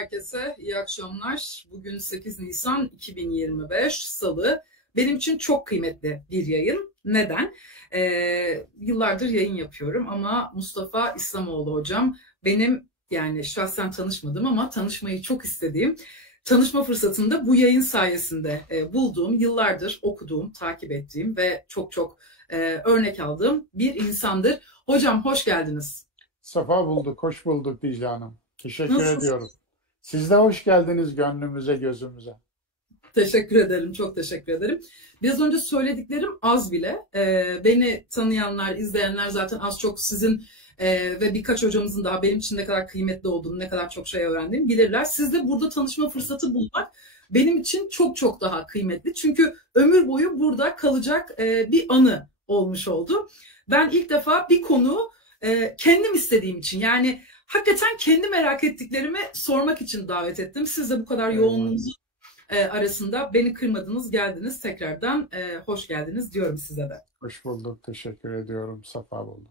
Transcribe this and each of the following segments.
herkese iyi akşamlar. Bugün 8 Nisan 2025 Salı. Benim için çok kıymetli bir yayın. Neden? Yıllardır yayın yapıyorum ama Mustafa İslamoğlu hocam benim yani şahsen tanışmadım ama tanışmayı çok istediğim, tanışma fırsatını da bu yayın sayesinde bulduğum, yıllardır okuduğum, takip ettiğim ve çok örnek aldığım bir insandır. Hocam hoş geldiniz. Safa bulduk, hoş bulduk Dicle Hanım. Teşekkür Nasılsınız? ediyorum. Siz de hoş geldiniz gönlümüze, gözümüze. Teşekkür ederim, çok teşekkür ederim. Biraz önce söylediklerim az bile. Beni tanıyanlar, izleyenler zaten az çok sizin ve birkaç hocamızın daha benim için ne kadar kıymetli olduğunu, ne kadar çok şey öğrendiğimi bilirler. Sizle burada tanışma fırsatı bulmak benim için çok daha kıymetli. Çünkü ömür boyu burada kalacak bir anı olmuş oldu. Ben ilk defa bir konu kendim istediğim için, yani hakikaten kendi merak ettiklerimi sormak için davet ettim. Siz de bu kadar yoğunluğunuzu arasında beni kırmadınız, geldiniz. Tekrardan hoş geldiniz diyorum size de. Hoş bulduk, teşekkür ediyorum. Safa bulduk.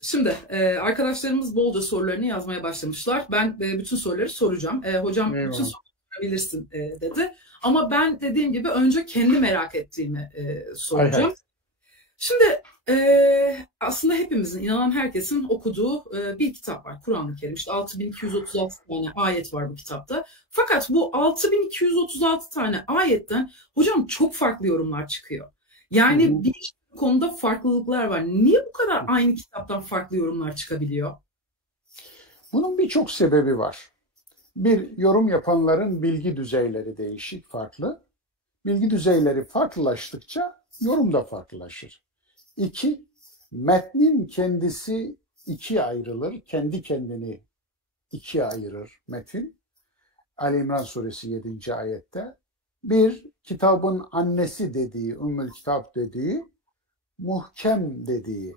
Şimdi arkadaşlarımız bolca sorularını yazmaya başlamışlar. Ben bütün soruları soracağım. Hocam Eyvallah. bütün soruları sorabilirsin dedi. Ama ben dediğim gibi önce kendi merak ettiğimi soracağım. Evet. Şimdi aslında hepimizin, inanan herkesin okuduğu bir kitap var. Kur'an-ı Kerim. İşte 6236 tane ayet var bu kitapta. Fakat bu 6236 tane ayetten hocam çok farklı yorumlar çıkıyor. Yani bir konuda farklılıklar var. Niye bu kadar aynı kitaptan farklı yorumlar çıkabiliyor? Bunun birçok sebebi var. Bir, yorum yapanların bilgi düzeyleri değişik, farklı. Bilgi düzeyleri farklılaştıkça yorum da farklılaşır. İki, metnin kendisi ikiye ayrılır. Kendi kendini ikiye ayırır metin. Ali İmran suresi 7. ayette. Bir, kitabın annesi dediği, Ümmül Kitap dediği, muhkem dediği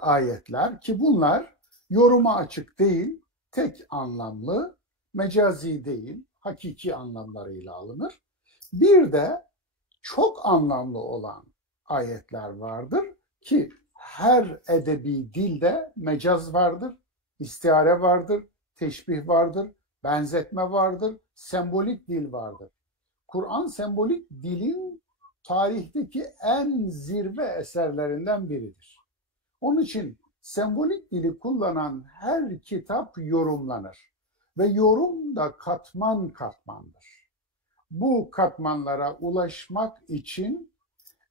ayetler ki bunlar yoruma açık değil, tek anlamlı, mecazi değil, hakiki anlamlarıyla alınır. Bir de çok anlamlı olan ayetler vardır ki her edebi dilde mecaz vardır, istiare vardır, teşbih vardır, benzetme vardır, sembolik dil vardır. Kur'an sembolik dilin tarihteki en zirve eserlerinden biridir. Onun için sembolik dili kullanan her kitap yorumlanır ve yorum da katman katmandır. Bu katmanlara ulaşmak için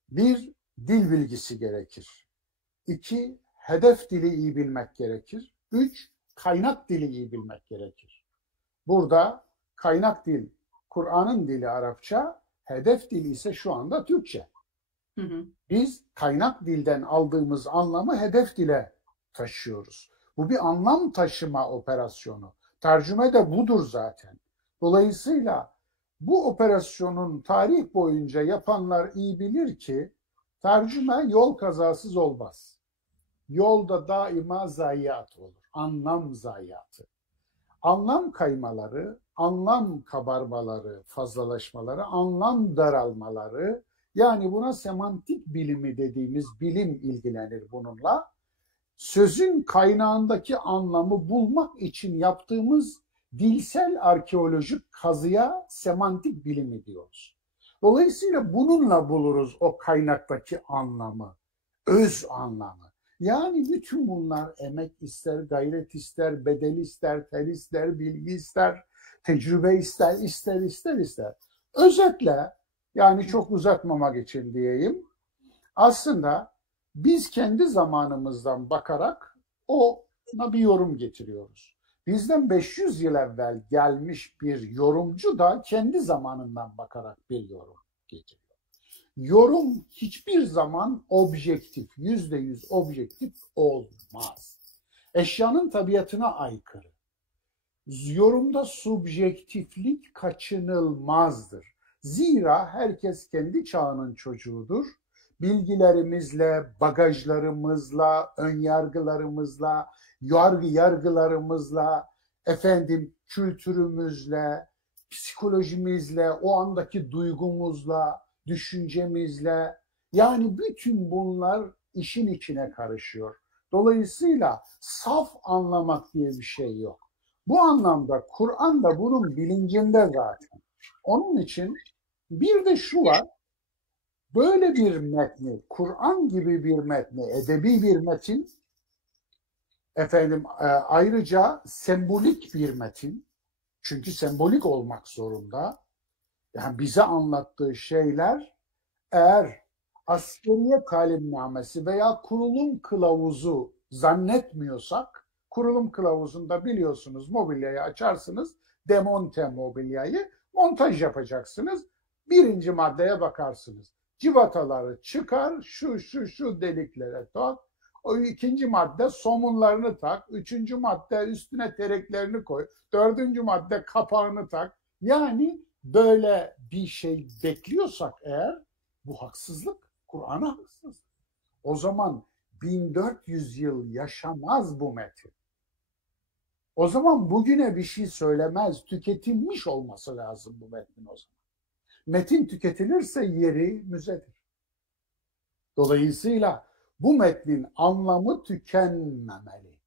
bir, dil bilgisi gerekir. İki, hedef dili iyi bilmek gerekir. Üç, kaynak dili iyi bilmek gerekir. Burada kaynak dil, Kur'an'ın dili Arapça, hedef dili ise şu anda Türkçe. Biz kaynak dilden aldığımız anlamı hedef dile taşıyoruz. Bu bir anlam taşıma operasyonu. Tercüme de budur zaten. Dolayısıyla bu operasyonun tarih boyunca yapanlar iyi bilir ki tercüme yol kazasız olmaz. Yolda daima zayiat olur. Anlam zayiatı. Anlam kaymaları, anlam kabarmaları, fazlalaşmaları, anlam daralmaları, yani buna semantik bilimi dediğimiz bilim ilgilenir bununla. Sözün kaynağındaki anlamı bulmak için yaptığımız dilsel arkeolojik kazıya semantik bilimi diyoruz. Dolayısıyla bununla buluruz o kaynaktaki anlamı, öz anlamı. Yani bütün bunlar emek ister, gayret ister, bedel ister, ter ister, bilgi ister, tecrübe ister. Özetle, yani çok uzatmamak için diyeyim, aslında biz kendi zamanımızdan bakarak ona bir yorum getiriyoruz. Bizden 500 yıl evvel gelmiş bir yorumcu da kendi zamanından bakarak bir yorum getiriyor. Yorum hiçbir zaman objektif, %100 objektif olmaz. Eşyanın tabiatına aykırı. Yorumda subjektiflik kaçınılmazdır. Zira herkes kendi çağının çocuğudur. Bilgilerimizle, bagajlarımızla, önyargılarımızla, yargılarımızla, kültürümüzle, psikolojimizle, o andaki duygumuzla, düşüncemizle, yani bütün bunlar işin içine karışıyor. Dolayısıyla saf anlamak diye bir şey yok. Bu anlamda Kur'an da bunun bilincinde zaten. Onun için bir de şu var, böyle bir metni, Kur'an gibi bir metni, edebi bir metin, ayrıca sembolik bir metin, çünkü sembolik olmak zorunda. Yani bize anlattığı şeyler eğer askeriye talimnamesi veya kurulum kılavuzu zannetmiyorsak, kurulum kılavuzunda biliyorsunuz mobilyayı açarsınız, demonte mobilyayı, montaj yapacaksınız. Birinci maddeye bakarsınız. Civataları çıkar, şu deliklere tak. O ikinci madde somunlarını tak. Üçüncü madde üstüne tereklerini koy. Dördüncü madde kapağını tak. Yani böyle bir şey bekliyorsak eğer, bu haksızlık. Kur'an'a haksızlık. O zaman 1400 yıl yaşamaz bu metin. O zaman bugüne bir şey söylemez. Tüketilmiş olması lazım bu metnin o zaman. Metin tüketilirse yeri müzedir. Dolayısıyla bu metnin anlamı tükenmemeli.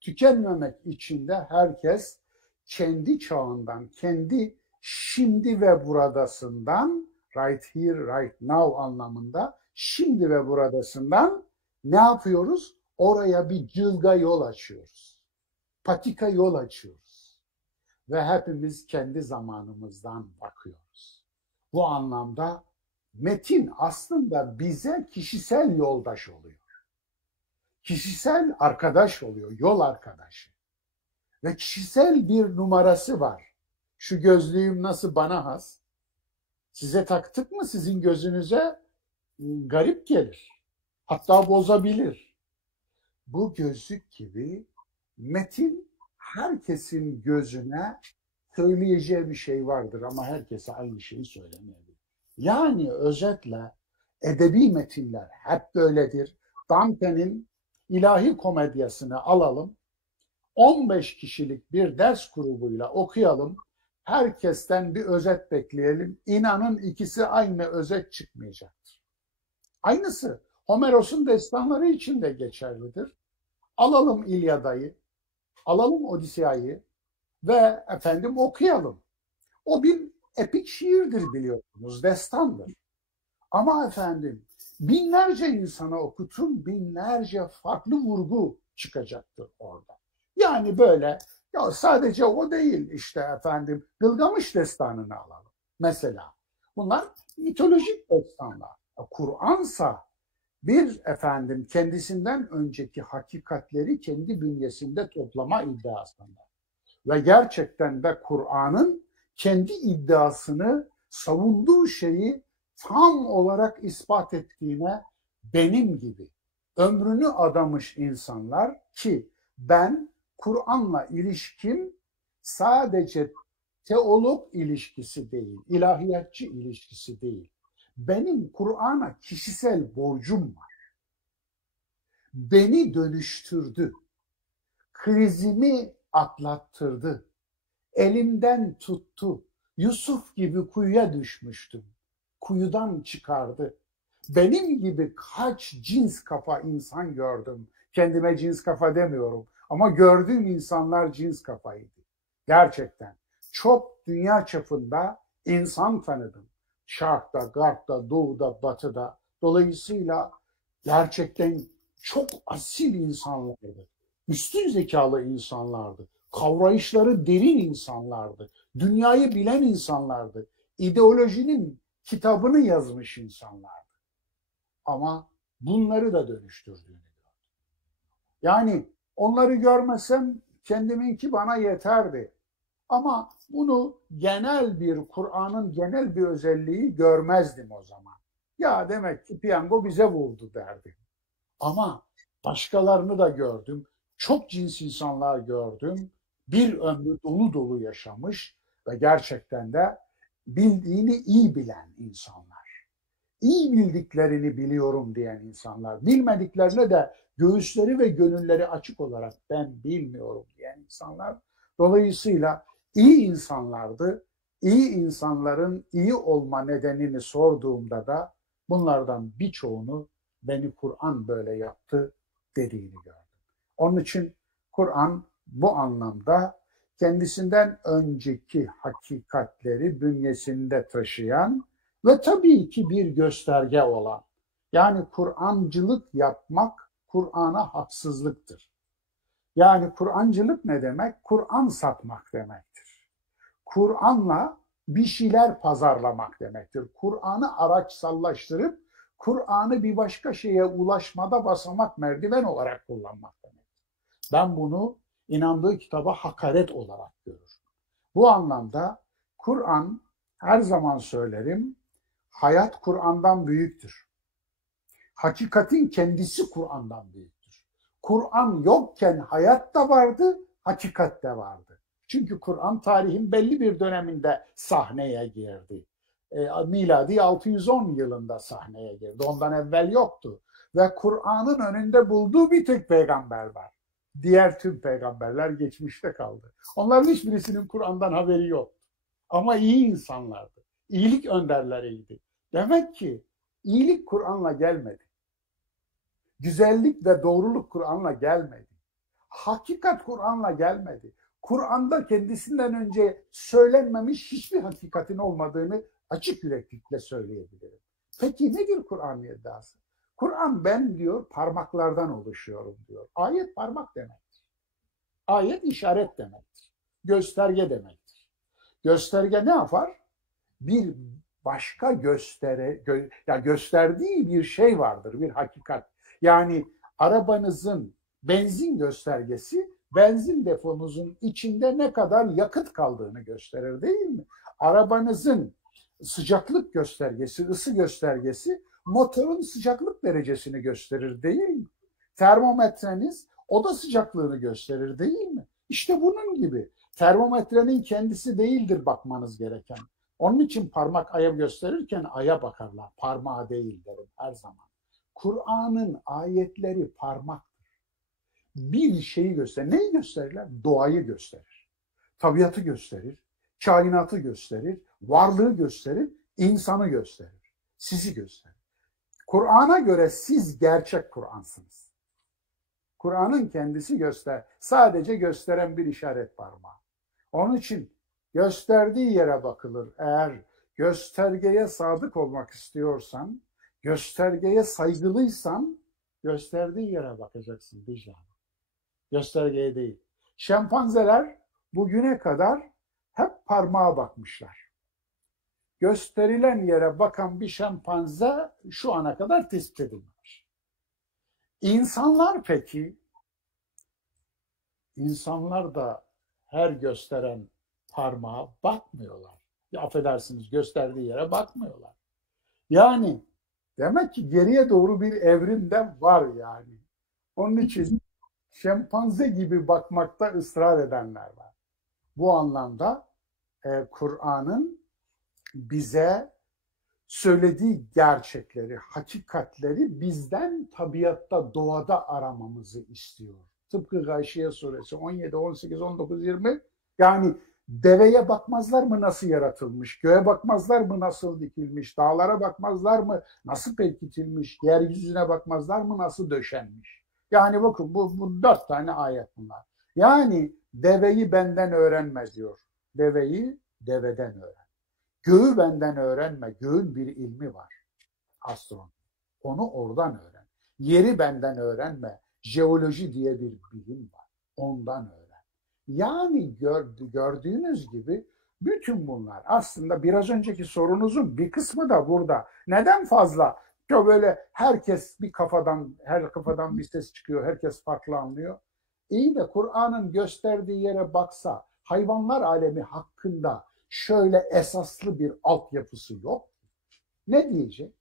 Tükenmemek için de herkes kendi çağından, kendi şimdi ve buradasından, right here, right now anlamında, şimdi ve buradasından ne yapıyoruz? Oraya bir cılga yol açıyoruz. Patika yol açıyoruz. Ve hepimiz kendi zamanımızdan bakıyoruz. Bu anlamda metin aslında bize kişisel yoldaş oluyor. Kişisel arkadaş oluyor, yol arkadaşı. Ve kişisel bir numarası var. Şu gözlüğüm nasıl bana has? Size taktık mı sizin gözünüze garip gelir. Hatta bozabilir. Bu gözlük gibi metin herkesin gözüne söyleyeceği bir şey vardır ama herkese aynı şeyi söylemeyebilir. Yani özetle edebi metinler hep böyledir. Dante'nin İlahi Komedyasını alalım. 15 kişilik bir ders grubuyla okuyalım. Herkesten bir özet bekleyelim. İnanın ikisi aynı özet çıkmayacaktır. Aynısı Homeros'un destanları için de geçerlidir. Alalım İlyada'yı, alalım Odiseya'yı ve okuyalım. O bir epik şiirdir biliyorsunuz, destandır. Ama binlerce insana okutun, binlerce farklı vurgu çıkacaktır orada. Yani böyle, ya sadece o değil Gılgamış destanını alalım mesela. Bunlar mitolojik destanlar. Kur'ansa bir kendisinden önceki hakikatleri kendi bünyesinde toplama iddiasında. Ve gerçekten de Kur'an'ın kendi iddiasını, savunduğu şeyi tam olarak ispat ettiğine benim gibi ömrünü adamış insanlar, ki ben Kur'an'la ilişkim sadece teolog ilişkisi değil, ilahiyatçı ilişkisi değil. Benim Kur'an'a kişisel borcum var. Beni dönüştürdü. Krizimi atlattırdı. Elimden tuttu. Yusuf gibi kuyuya düşmüştüm. Kuyudan çıkardı. Benim gibi kaç cins kafa insan gördüm. Kendime cins kafa demiyorum. Ama gördüğüm insanlar cins kafaydı. Gerçekten. Çok dünya çapında insan tanıdım. Şark'ta, Garp'ta, Doğu'da, Batı'da. Dolayısıyla gerçekten çok asil insanlardı. Üstün zekalı insanlardı. Kavrayışları derin insanlardı. Dünyayı bilen insanlardı. İdeolojinin kitabını yazmış insanlardı. Ama bunları da dönüştürdüğünü gördüm. Yani onları görmesem kendiminki bana yeterdi. Ama bunu Kur'an'ın genel bir özelliği görmezdim o zaman. Ya demek ki piyango bize vurdu derdim. Ama başkalarını da gördüm. Çok cins insanlar gördüm. Bir ömrü dolu dolu yaşamış ve gerçekten de bildiğini iyi bilen insanlar. İyi bildiklerini biliyorum diyen insanlar. Bilmediklerine de göğüsleri ve gönülleri açık olarak ben bilmiyorum diyen insanlar. Dolayısıyla iyi insanlardı. İyi insanların iyi olma nedenini sorduğumda da bunlardan birçoğunu beni Kur'an böyle yaptı dediğini gördüm. Onun için Kur'an bu anlamda kendisinden önceki hakikatleri bünyesinde taşıyan ve tabii ki bir gösterge olan, yani Kur'ancılık yapmak Kur'an'a haksızlıktır. Yani Kur'ancılık ne demek? Kur'an satmak demektir. Kur'an'la bir şeyler pazarlamak demektir. Kur'an'ı araçsallaştırıp Kur'an'ı bir başka şeye ulaşmada basamak, merdiven olarak kullanmak demektir. Ben bunu inandığı kitaba hakaret olarak görürüm. Bu anlamda Kur'an, her zaman söylerim, hayat Kur'an'dan büyüktür. Hakikatin kendisi Kur'an'dan büyüktür. Kur'an yokken hayat da vardı, hakikat de vardı. Çünkü Kur'an tarihin belli bir döneminde sahneye girdi. Miladi 610 yılında sahneye girdi. Ondan evvel yoktu. Ve Kur'an'ın önünde bulduğu bir tek peygamber var. Diğer tüm peygamberler geçmişte kaldı. Onların hiçbirisinin Kur'an'dan haberi yoktu. Ama iyi insanlardı. İyilik önderleriydi. Demek ki iyilik Kur'an'la gelmedi. Güzellik ve doğruluk Kur'an'la gelmedi. Hakikat Kur'an'la gelmedi. Kur'an'da kendisinden önce söylenmemiş hiçbir hakikatin olmadığını açık yüreklilikle söyleyebilirim. Peki nedir Kur'an'ın iddiası? Kur'an, ben diyor parmaklardan oluşuyorum diyor. Ayet parmak demektir. Ayet işaret demektir. Gösterge demektir. Gösterge ne yapar? Bir başka gösterdiği bir şey vardır, bir hakikat. Yani arabanızın benzin göstergesi, benzin deponuzun içinde ne kadar yakıt kaldığını gösterir, değil mi? Arabanızın sıcaklık göstergesi, ısı göstergesi motorun sıcaklık derecesini gösterir, değil mi? Termometreniz oda sıcaklığını gösterir, değil mi? İşte bunun gibi. Termometrenin kendisi değildir bakmanız gereken. Onun için parmak aya gösterirken aya bakarlar. Parmağa değil derim her zaman. Kur'an'ın ayetleri parmaktır. Bir şeyi gösterir. Neyi gösterirler? Doğayı gösterir. Tabiatı gösterir. Kainatı gösterir. Varlığı gösterir. İnsanı gösterir. Sizi gösterir. Kur'an'a göre siz gerçek Kur'ansınız. Kur'an'ın kendisi sadece gösteren bir işaret parmağı. Onun için gösterdiği yere bakılır. Eğer göstergeye sadık olmak istiyorsan, göstergeye saygılıysan, gösterdiği yere bakacaksın Dicle Hanım. Göstergeye değil. Şempanzeler bugüne kadar hep parmağa bakmışlar. Gösterilen yere bakan bir şempanze şu ana kadar tespit edilmemiş. İnsanlar peki, insanlar da her gösteren parmağa bakmıyorlar. Ya affedersiniz, gösterdiği yere bakmıyorlar. Yani demek ki geriye doğru bir evrimde var yani. Onun için şempanze gibi bakmakta ısrar edenler var. Bu anlamda Kur'an'ın bize söylediği gerçekleri, hakikatleri bizden tabiatta, doğada aramamızı istiyor. Tıpkı Gâşiye suresi 17, 18, 19, 20. Yani deveye bakmazlar mı nasıl yaratılmış, göğe bakmazlar mı nasıl dikilmiş, dağlara bakmazlar mı nasıl pekiştirilmiş, yeryüzüne bakmazlar mı nasıl döşenmiş. Yani bakın bu 4 tane ayet bunlar. Yani deveyi benden öğrenme diyor. Deveyi deveden öğren. Göğü benden öğrenme. Göğün bir ilmi var. Astronomi. Onu oradan öğren. Yeri benden öğrenme. Jeoloji diye bir bilim var. Ondan öğren. Yani gördüğünüz gibi bütün bunlar aslında biraz önceki sorunuzun bir kısmı da burada. Neden fazla? Böyle herkes her kafadan bir ses çıkıyor. Herkes farklı anlıyor. İyi de Kur'an'ın gösterdiği yere baksa hayvanlar alemi hakkında şöyle esaslı bir altyapısı yok. Ne diyecek?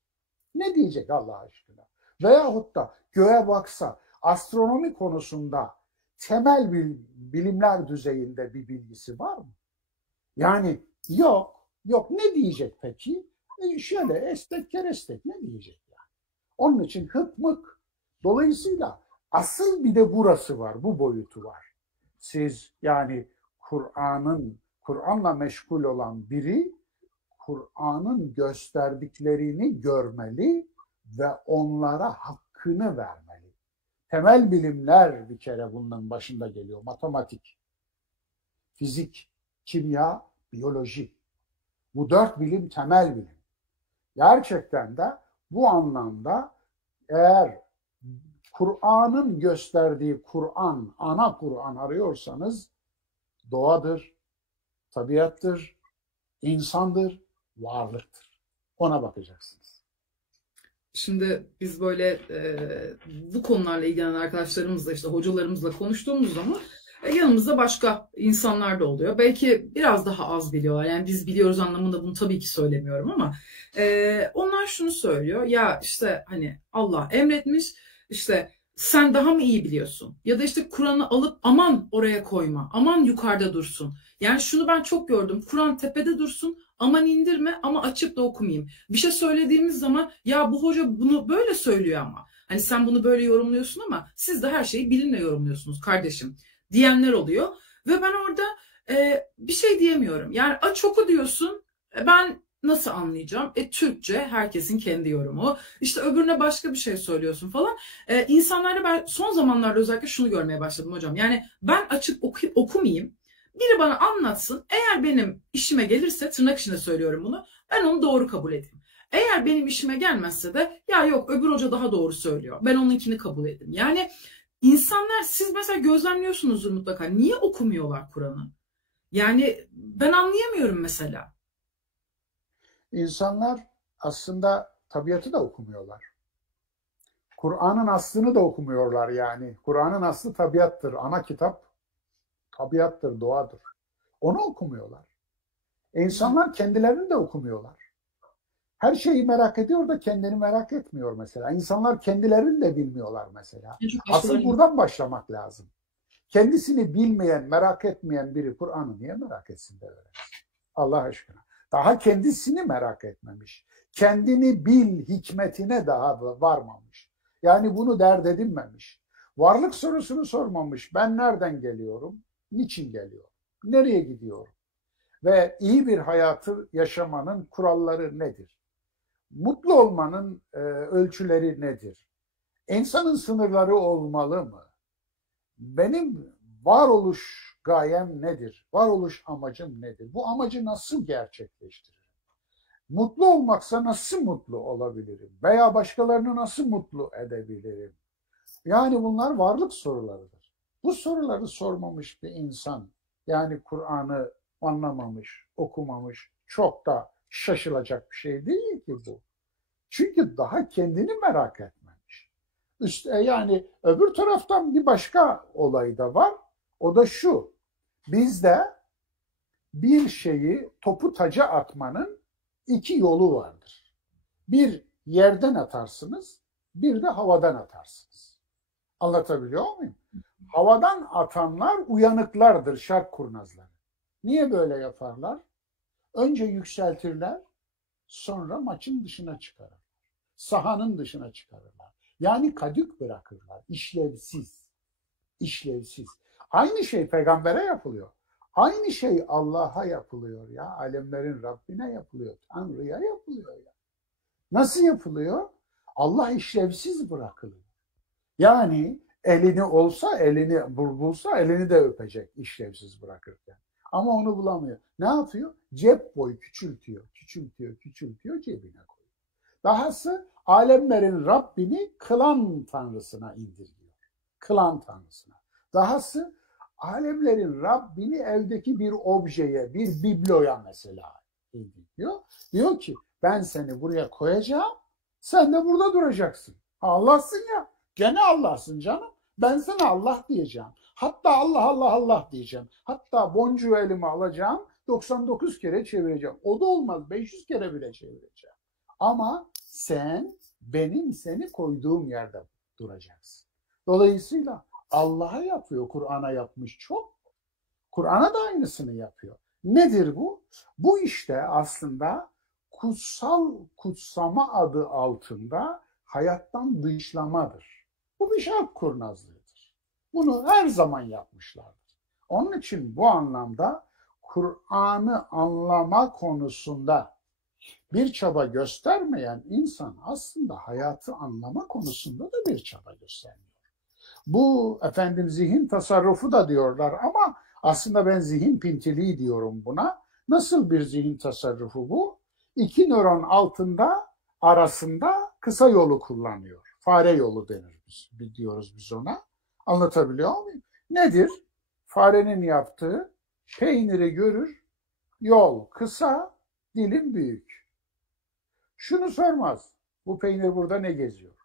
Ne diyecek Allah aşkına? Veyahut da göğe baksa astronomi konusunda temel bilimler düzeyinde bir bilgisi var mı? Yani yok. Ne diyecek peki? Şöyle estek kerestek ne diyecek yani? Onun için hıkmık. Dolayısıyla asıl bir de burası var, bu boyutu var. Siz yani Kur'an'la meşgul olan biri Kur'an'ın gösterdiklerini görmeli ve onlara hakkını vermeli. Temel bilimler bir kere bunun başında geliyor. Matematik, fizik, kimya, biyoloji. Bu 4 bilim temel bilim. Gerçekten de bu anlamda eğer Kur'an'ın gösterdiği Kur'an, ana Kur'an arıyorsanız doğadır, tabiattır, insandır, varlıktır. Ona bakacaksınız. Şimdi biz böyle bu konularla ilgilenen arkadaşlarımızla, işte hocalarımızla konuştuğumuz zaman yanımızda başka insanlar da oluyor. Belki biraz daha az biliyorlar. Yani biz biliyoruz anlamında bunu tabii ki söylemiyorum ama onlar şunu söylüyor. Ya işte hani Allah emretmiş, işte sen daha mı iyi biliyorsun? Ya da işte Kur'an'ı alıp aman oraya koyma, aman yukarıda dursun. Yani şunu ben çok gördüm. Kur'an tepede dursun, aman indirme ama açıp da okumayayım. Bir şey söylediğimiz zaman ya bu hoca bunu böyle söylüyor ama. Hani sen bunu böyle yorumluyorsun ama siz de her şeyi bilimle yorumluyorsunuz kardeşim diyenler oluyor. Ve ben orada bir şey diyemiyorum. Yani aç oku diyorsun. Ben nasıl anlayacağım? Türkçe herkesin kendi yorumu. İşte öbürüne başka bir şey söylüyorsun falan. İnsanlarda ben son zamanlarda özellikle şunu görmeye başladım hocam. Yani ben açıp okumayayım. Biri bana anlatsın. Eğer benim işime gelirse, tırnak içinde söylüyorum bunu, ben onu doğru kabul edeyim. Eğer benim işime gelmezse de ya yok öbür hoca daha doğru söylüyor, ben onunkini kabul edeyim. Yani insanlar, siz mesela gözlemliyorsunuzdur mutlaka. Niye okumuyorlar Kur'an'ı? Yani ben anlayamıyorum mesela. İnsanlar aslında tabiatı da okumuyorlar. Kur'an'ın aslını da okumuyorlar yani. Kur'an'ın aslı tabiattır. Ana kitap tabiattır, doğadır. Onu okumuyorlar. İnsanlar kendilerini de okumuyorlar. Her şeyi merak ediyor da kendini merak etmiyor mesela. İnsanlar kendilerini de bilmiyorlar mesela. Asıl buradan başlamak lazım. Kendisini bilmeyen, merak etmeyen biri Kur'an'ı niye merak etsin de öğrensin? Allah aşkına. Daha kendisini merak etmemiş. Kendini bil hikmetine daha varmamış. Yani bunu dert edinmemiş. Varlık sorusunu sormamış. Ben nereden geliyorum? Niçin geliyorum? Nereye gidiyorum? Ve iyi bir hayatı yaşamanın kuralları nedir? Mutlu olmanın ölçüleri nedir? İnsanın sınırları olmalı mı? Benim varoluş gayem nedir? Varoluş amacım nedir? Bu amacı nasıl gerçekleştiririm? Mutlu olmaksa nasıl mutlu olabilirim? Veya başkalarını nasıl mutlu edebilirim? Yani bunlar varlık sorularıdır. Bu soruları sormamış bir insan, yani Kur'an'ı anlamamış, okumamış, çok da şaşılacak bir şey değil ki bu. Çünkü daha kendini merak etmemiş. Yani öbür taraftan bir başka olay da var. O da şu: bizde bir şeyi topu taca atmanın 2 yolu vardır. Bir yerden atarsınız, bir de havadan atarsınız. Anlatabiliyor muyum? Havadan atanlar uyanıklardır, şark kurnazları. Niye böyle yaparlar? Önce yükseltirler, sonra maçın dışına çıkarırlar. Sahanın dışına çıkarırlar. Yani kadük bırakırlar, işlevsiz. İşlevsiz. Aynı şey peygambere yapılıyor. Aynı şey Allah'a yapılıyor ya. Alemlerin Rabbine yapılıyor. Tanrı'ya yapılıyor ya. Nasıl yapılıyor? Allah işlevsiz bırakılıyor. Yani elini olsa, elini bulsa elini de öpecek işlevsiz bırakırken. Ama onu bulamıyor. Ne yapıyor? Cep boyu küçültüyor, küçültüyor, küçültüyor, cebine koyuyor. Dahası alemlerin Rabbini kılan tanrısına indiriyor. Kılan tanrısına. Dahası alemlerin Rabbini evdeki bir objeye, bir bibloya mesela indiriyor. Diyor ki ben seni buraya koyacağım, sen de burada duracaksın. Allah'sın ya, gene Allah'sın canım. Ben sana Allah diyeceğim. Hatta Allah Allah Allah diyeceğim. Hatta boncuğu elime alacağım, 99 kere çevireceğim. O da olmaz, 500 kere bile çevireceğim. Ama sen benim seni koyduğum yerde duracaksın. Dolayısıyla Allah'a yapıyor, Kur'an'a yapmış çok. Kur'an'a da aynısını yapıyor. Nedir bu? Bu işte aslında kutsama adı altında hayattan dışlamadır. Bu bir şark kurnazlığıdır. Bunu her zaman yapmışlardır. Onun için bu anlamda Kur'an'ı anlama konusunda bir çaba göstermeyen insan aslında hayatı anlama konusunda da bir çaba göstermiyor. Bu zihin tasarrufu da diyorlar ama Aslında ben zihin pintiliği diyorum buna. Nasıl bir zihin tasarrufu bu? İki nöron arasında kısa yolu kullanıyor. Fare yolu denir diyoruz biz ona. Anlatabiliyor muyum? Nedir? Farenin yaptığı peyniri görür, yol kısa, dilim büyük. Şunu sormaz. Bu peynir burada ne geziyor?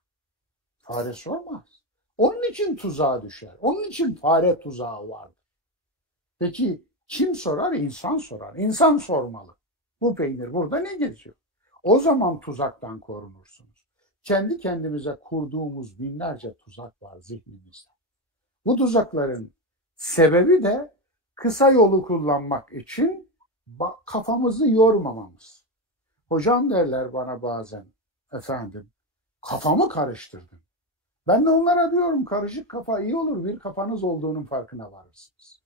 Fare sormaz. Onun için tuzağa düşer. Onun için fare tuzağı vardır. Peki kim sorar? İnsan sorar. İnsan sormalı. Bu peynir burada ne geziyor? O zaman tuzaktan korunursunuz. Kendi kendimize kurduğumuz binlerce tuzak var zihnimizde. Bu tuzakların sebebi de kısa yolu kullanmak için kafamızı yormamamız. Hocam derler bana bazen, efendim, kafamı karıştırdın. Ben de onlara diyorum, karışık kafa iyi olur, bir kafanız olduğunun farkına varırsınız.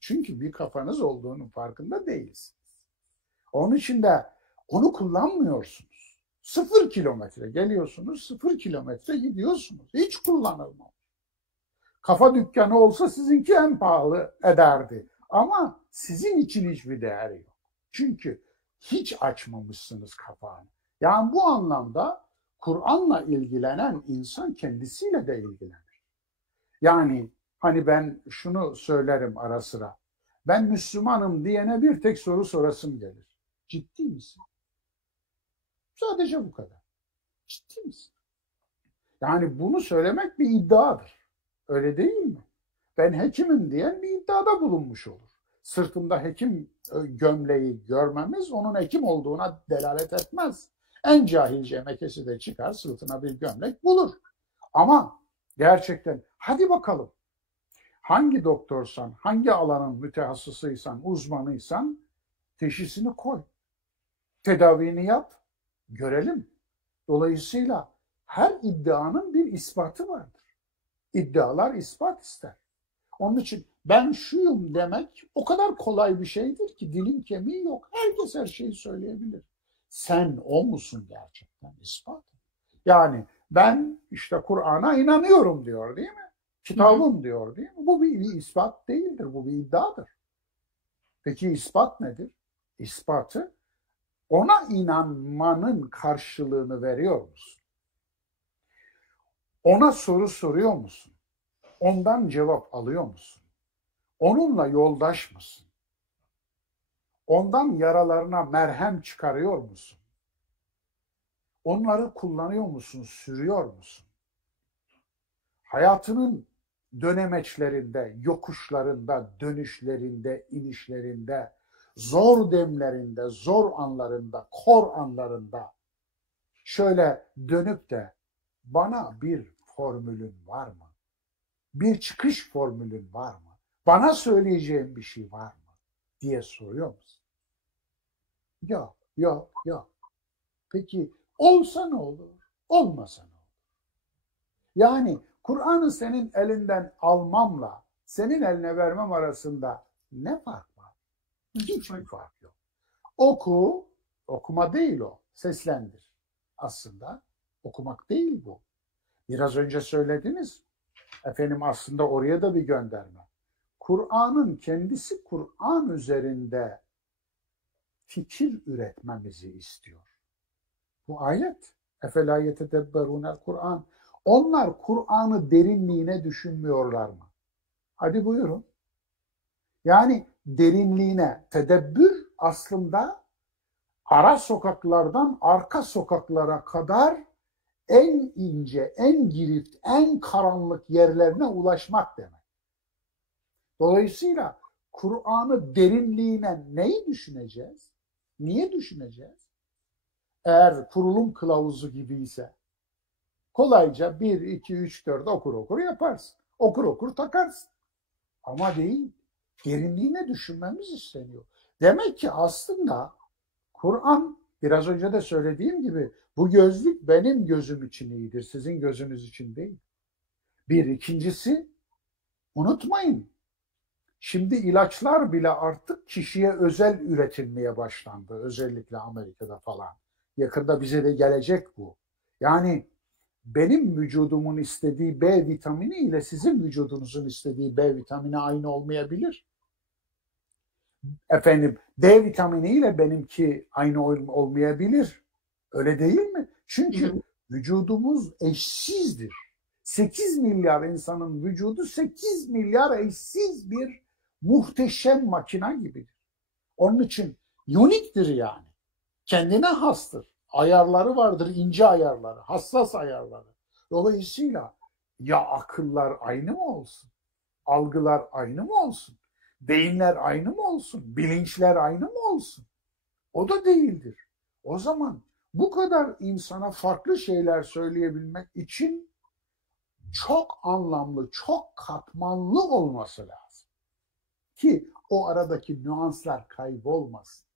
Çünkü bir kafanız olduğunun farkında değilsiniz. Onun için de onu kullanmıyorsunuz. 0 kilometre geliyorsunuz, 0 kilometre gidiyorsunuz. Hiç kullanılmaz. Kafa dükkanı olsa sizinki en pahalı ederdi. Ama sizin için hiçbir değeri yok. Çünkü hiç açmamışsınız kapağını. Yani bu anlamda Kur'an'la ilgilenen insan kendisiyle de ilgilenir. Yani hani ben şunu söylerim ara sıra. Ben Müslümanım diyene bir tek soru sorasım gelir. Ciddi misin? Sadece bu kadar. Ciddi misin? Yani bunu söylemek bir iddiadır. Öyle değil mi? Ben hekimim diyen bir iddiada bulunmuş olur. Sırtında hekim gömleği görmemiz onun hekim olduğuna delalet etmez. En cahilce mekesi de çıkar, sırtına bir gömlek bulur. Ama gerçekten hadi bakalım. Hangi doktorsan, hangi alanın mütehassısıysan, uzmanıysan teşhisini koy. Tedavini yap, görelim. Dolayısıyla her iddianın bir ispatı vardır. İddialar ispat ister. Onun için ben şuyum demek o kadar kolay bir şeydir ki dilin kemiği yok. Herkes her şeyi söyleyebilir. Sen o musun gerçekten? İspat. Yani ben işte Kur'an'a inanıyorum diyor değil mi? Kitabım diyor değil mi? Bu bir ispat değildir. Bu bir iddiadır. Peki ispat nedir? İspatı ona inanmanın karşılığını veriyor musun? Ona soru soruyor musun? Ondan cevap alıyor musun? Onunla yoldaş mısın? Ondan yaralarına merhem çıkarıyor musun? Onları kullanıyor musun, sürüyor musun? Hayatının dönemeçlerinde, yokuşlarında, dönüşlerinde, inişlerinde, zor demlerinde, zor anlarında, kor anlarında şöyle dönüp de bana bir formülün var mı? Bir çıkış formülün var mı? Bana söyleyeceğin bir şey var mı? Diye soruyor musun? Yok, yok, yok. Peki olsa ne olur? Olmasa ne olur? Yani Kur'an'ı senin elinden almamla senin eline vermem arasında ne fark var? Hiçbir fark yok. Oku, okuma değil o, seslendir. Aslında okumak değil bu. Biraz önce söylediniz. Efendim aslında oraya da bir gönderme. Kur'an'ın kendisi Kur'an üzerinde fikir üretmemizi istiyor. Bu ayet. Efela yetedebberunel Kur'an. Onlar Kur'an'ı derinliğine düşünmüyorlar mı? Hadi buyurun. Yani derinliğine tedebbür aslında ara sokaklardan arka sokaklara kadar en ince, en girift, en karanlık yerlerine ulaşmak demek. Dolayısıyla Kur'an'ı derinliğine neyi düşüneceğiz? Niye düşüneceğiz? Eğer kurulum kılavuzu gibiyse kolayca 1, 2, 3, 4 okur yaparsın. Okur takarsın. Ama değil. Derinliğine düşünmemiz isteniyor. Demek ki aslında Kur'an, biraz önce de söylediğim gibi, bu gözlük benim gözüm için iyidir, sizin gözünüz için değil. Bir, ikincisi, unutmayın, şimdi ilaçlar bile artık kişiye özel üretilmeye başlandı, özellikle Amerika'da falan. Yakında bize de gelecek bu. Yani benim vücudumun istediği B vitamini ile sizin vücudunuzun istediği B vitamini aynı olmayabilir. Efendim D vitaminiyle benimki aynı olmayabilir. Öyle değil mi? Çünkü vücudumuz eşsizdir. 8 milyar insanın vücudu 8 milyar eşsiz bir muhteşem makina gibidir. Onun için uniktir yani. Kendine hastır. Ayarları vardır, ince ayarları, hassas ayarları. Dolayısıyla ya akıllar aynı mı olsun? Algılar aynı mı olsun? Beyinler aynı mı olsun? Bilinçler aynı mı olsun? O da değildir. O zaman bu kadar insana farklı şeyler söyleyebilmek için çok anlamlı, çok katmanlı olması lazım. Ki o aradaki nüanslar kaybolmasın.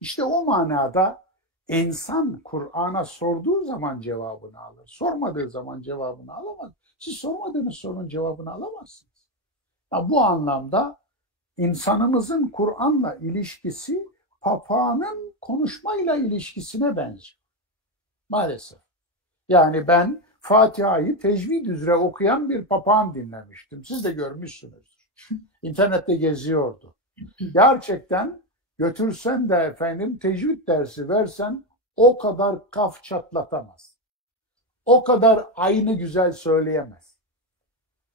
İşte o manada insan Kur'an'a sorduğu zaman cevabını alır. Sormadığı zaman cevabını alamaz. Siz sormadığınız sorunun cevabını alamazsınız. Ya bu anlamda insanımızın Kur'an'la ilişkisi papağanın konuşmayla ilişkisine benziyor. Maalesef. Yani ben Fatiha'yı tecvid üzere okuyan bir papağan dinlemiştim. Siz de görmüşsünüzdür. İnternette geziyordu. Gerçekten götürsen de efendim tecvid dersi versen o kadar kaf çatlatamaz. O kadar aynı güzel söyleyemez.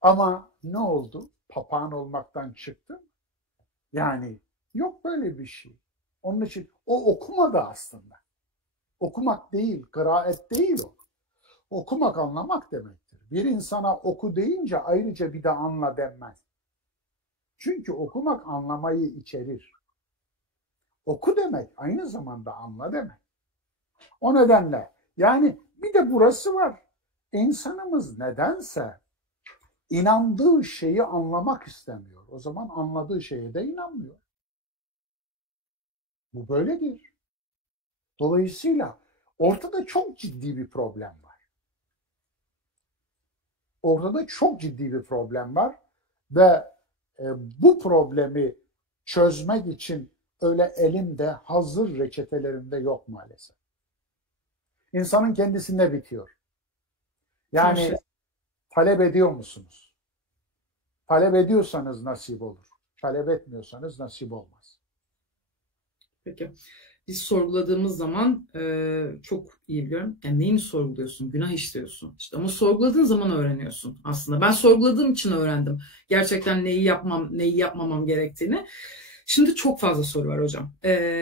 Ama ne oldu? Papağan olmaktan çıktı. Yani yok böyle bir şey. Onun için o okumadı aslında. Okumak değil, kıraat değil o. Okumak anlamak demektir. Bir insana oku deyince ayrıca bir de anla denmez. Çünkü okumak anlamayı içerir. Oku demek aynı zamanda anla demek. O nedenle yani bir de burası var. İnsanımız nedense inandığı şeyi anlamak istemiyor. O zaman anladığı şeye de inanmıyor. Bu böyledir. Dolayısıyla ortada çok ciddi bir problem var. Ortada çok ciddi bir problem var ve bu problemi çözmek için öyle elimde hazır reçetelerimde yok maalesef. İnsanın kendisinde bitiyor. Yani talep ediyor musunuz? Talep ediyorsanız nasip olur. Talep etmiyorsanız nasip olmaz. Peki. Biz sorguladığımız zaman çok iyi biliyorum. Yani neyini sorguluyorsun? Günah işliyorsun. İşte ama sorguladığın zaman öğreniyorsun aslında. Ben sorguladığım için öğrendim. Gerçekten neyi yapmam, neyi yapmamam gerektiğini. Şimdi çok fazla soru var hocam.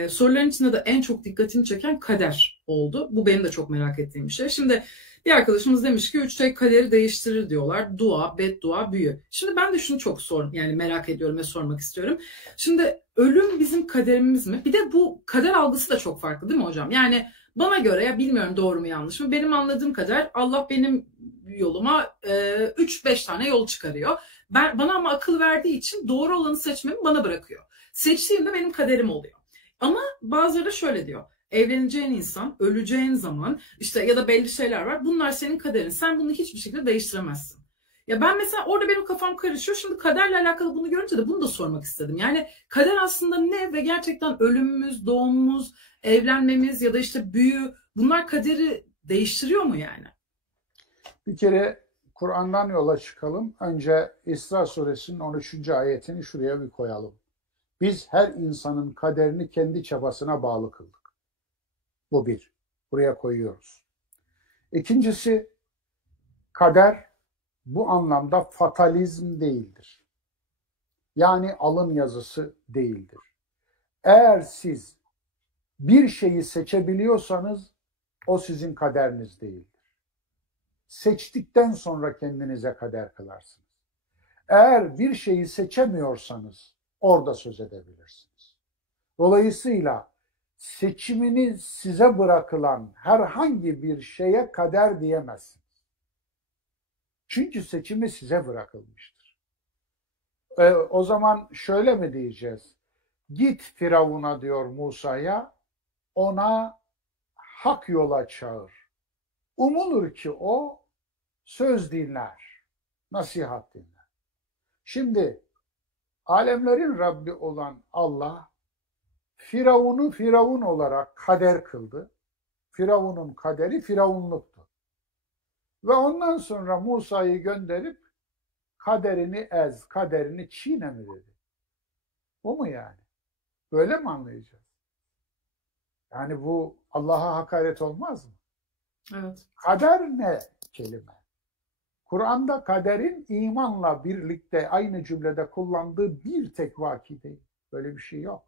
Soruların içinde de en çok dikkatimi çeken kader oldu. Bu benim de çok merak ettiğim bir şey. Şimdi bir arkadaşımız demiş ki 3 şey kaderi değiştirir diyorlar. Dua, beddua, büyü. Şimdi ben de şunu çok yani merak ediyorum ve sormak istiyorum. Şimdi ölüm bizim kaderimiz mi? Bir de bu kader algısı da çok farklı değil mi hocam? Yani bana göre ya bilmiyorum doğru mu yanlış mı? Benim anladığım kadar Allah benim yoluma 3-5 tane yol çıkarıyor. Bana ama akıl verdiği için doğru olanı seçmemi bana bırakıyor. Seçtiğimde benim kaderim oluyor. Ama bazıları da şöyle diyor. Evleneceğin insan, öleceğin zaman işte ya da belli şeyler var. Bunlar senin kaderin. Sen bunu hiçbir şekilde değiştiremezsin. Ya ben mesela orada benim kafam karışıyor. Şimdi kaderle alakalı bunu görünce de bunu da sormak istedim. Yani kader aslında ne ve gerçekten ölümümüz, doğumumuz, evlenmemiz ya da işte büyü bunlar kaderi değiştiriyor mu yani? Bir kere Kur'an'dan yola çıkalım. Önce İsra suresinin 13. ayetini şuraya bir koyalım. Biz her insanın kaderini kendi çabasına bağlı kıldık. Bu bir. Buraya koyuyoruz. İkincisi, kader bu anlamda fatalizm değildir. Yani alın yazısı değildir. Eğer siz bir şeyi seçebiliyorsanız o sizin kaderiniz değildir. Seçtikten sonra kendinize kader kılarsınız. Eğer bir şeyi seçemiyorsanız orada söz edebilirsiniz. Dolayısıyla seçimini size bırakılan herhangi bir şeye kader diyemezsiniz. Çünkü seçimi size bırakılmıştır. O zaman şöyle mi diyeceğiz? Git Firavun'a diyor Musa'ya, ona hak yola çağır. Umulur ki o söz dinler, nasihat dinler. Şimdi alemlerin Rabbi olan Allah Firavun'u Firavun olarak kader kıldı. Firavun'un kaderi firavunluktu. Ve ondan sonra Musa'yı gönderip kaderini ez, kaderini çiğne mi dedi. O mu yani? Böyle mi anlayacağız? Yani bu Allah'a hakaret olmaz mı? Evet. Kader ne kelime? Kur'an'da kaderin imanla birlikte aynı cümlede kullandığı bir tek vaki değil. Böyle bir şey yok.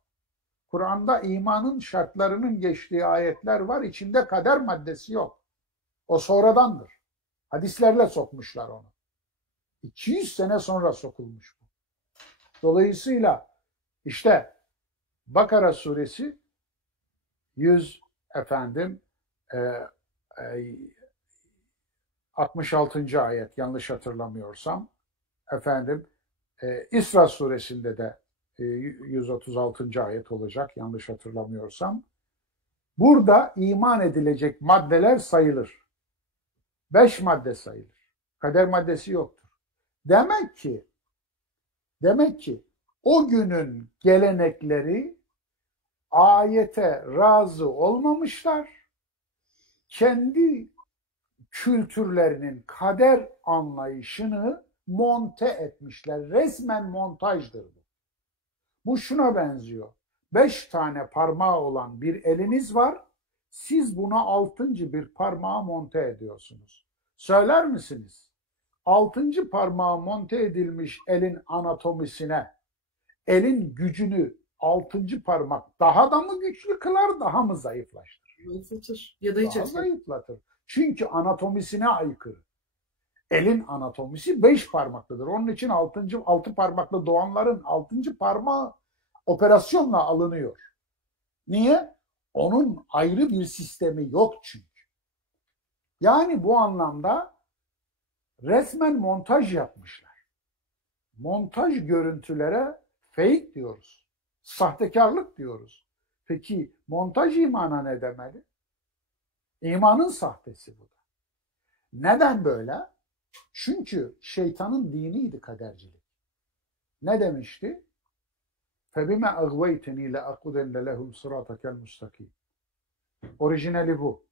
Kur'an'da imanın şartlarının geçtiği ayetler var. İçinde kader maddesi yok. O sonradandır. Hadislerle sokmuşlar onu. 200 sene sonra sokulmuş bu. Dolayısıyla işte Bakara suresi 100 66. ayet yanlış hatırlamıyorsam, İsra suresinde de 136. ayet olacak yanlış hatırlamıyorsam. Burada iman edilecek maddeler sayılır. 5 madde sayılır. Kader maddesi yoktur. Demek ki o günün gelenekleri ayete razı olmamışlar. Kendi kültürlerinin kader anlayışını monte etmişler. Resmen montajdır bu. Bu şuna benziyor. 5 tane parmağı olan bir eliniz var. Siz buna 6. bir parmağı monte ediyorsunuz. Söyler misiniz? 6. parmağı monte edilmiş elin anatomisine, elin gücünü 6. parmak daha da mı güçlü kılar, daha mı zayıflaştırır? Zayıflatır. Ya da hiç Daha etmez. zayıflatır. Çünkü anatomisine aykırı. Elin anatomisi 5 parmaklıdır. Onun için 6 parmaklı doğanların 6. parmağı operasyonla alınıyor. Niye? Onun ayrı bir sistemi yok çünkü. Yani bu anlamda resmen montaj yapmışlar. Montaj görüntülere fake diyoruz. Sahtekarlık diyoruz. Peki montaj imana ne demeli? İmanın sahtesi bu da. Neden böyle? Çünkü şeytanın diniydi kadercilik. Ne demişti? فَبِمَا اَغْوَيْتَنِي لَاَقُدَنَّ لَهُمْ صِرَاطَكَ الْمُسْتَقِيمِ. Orijinali bu.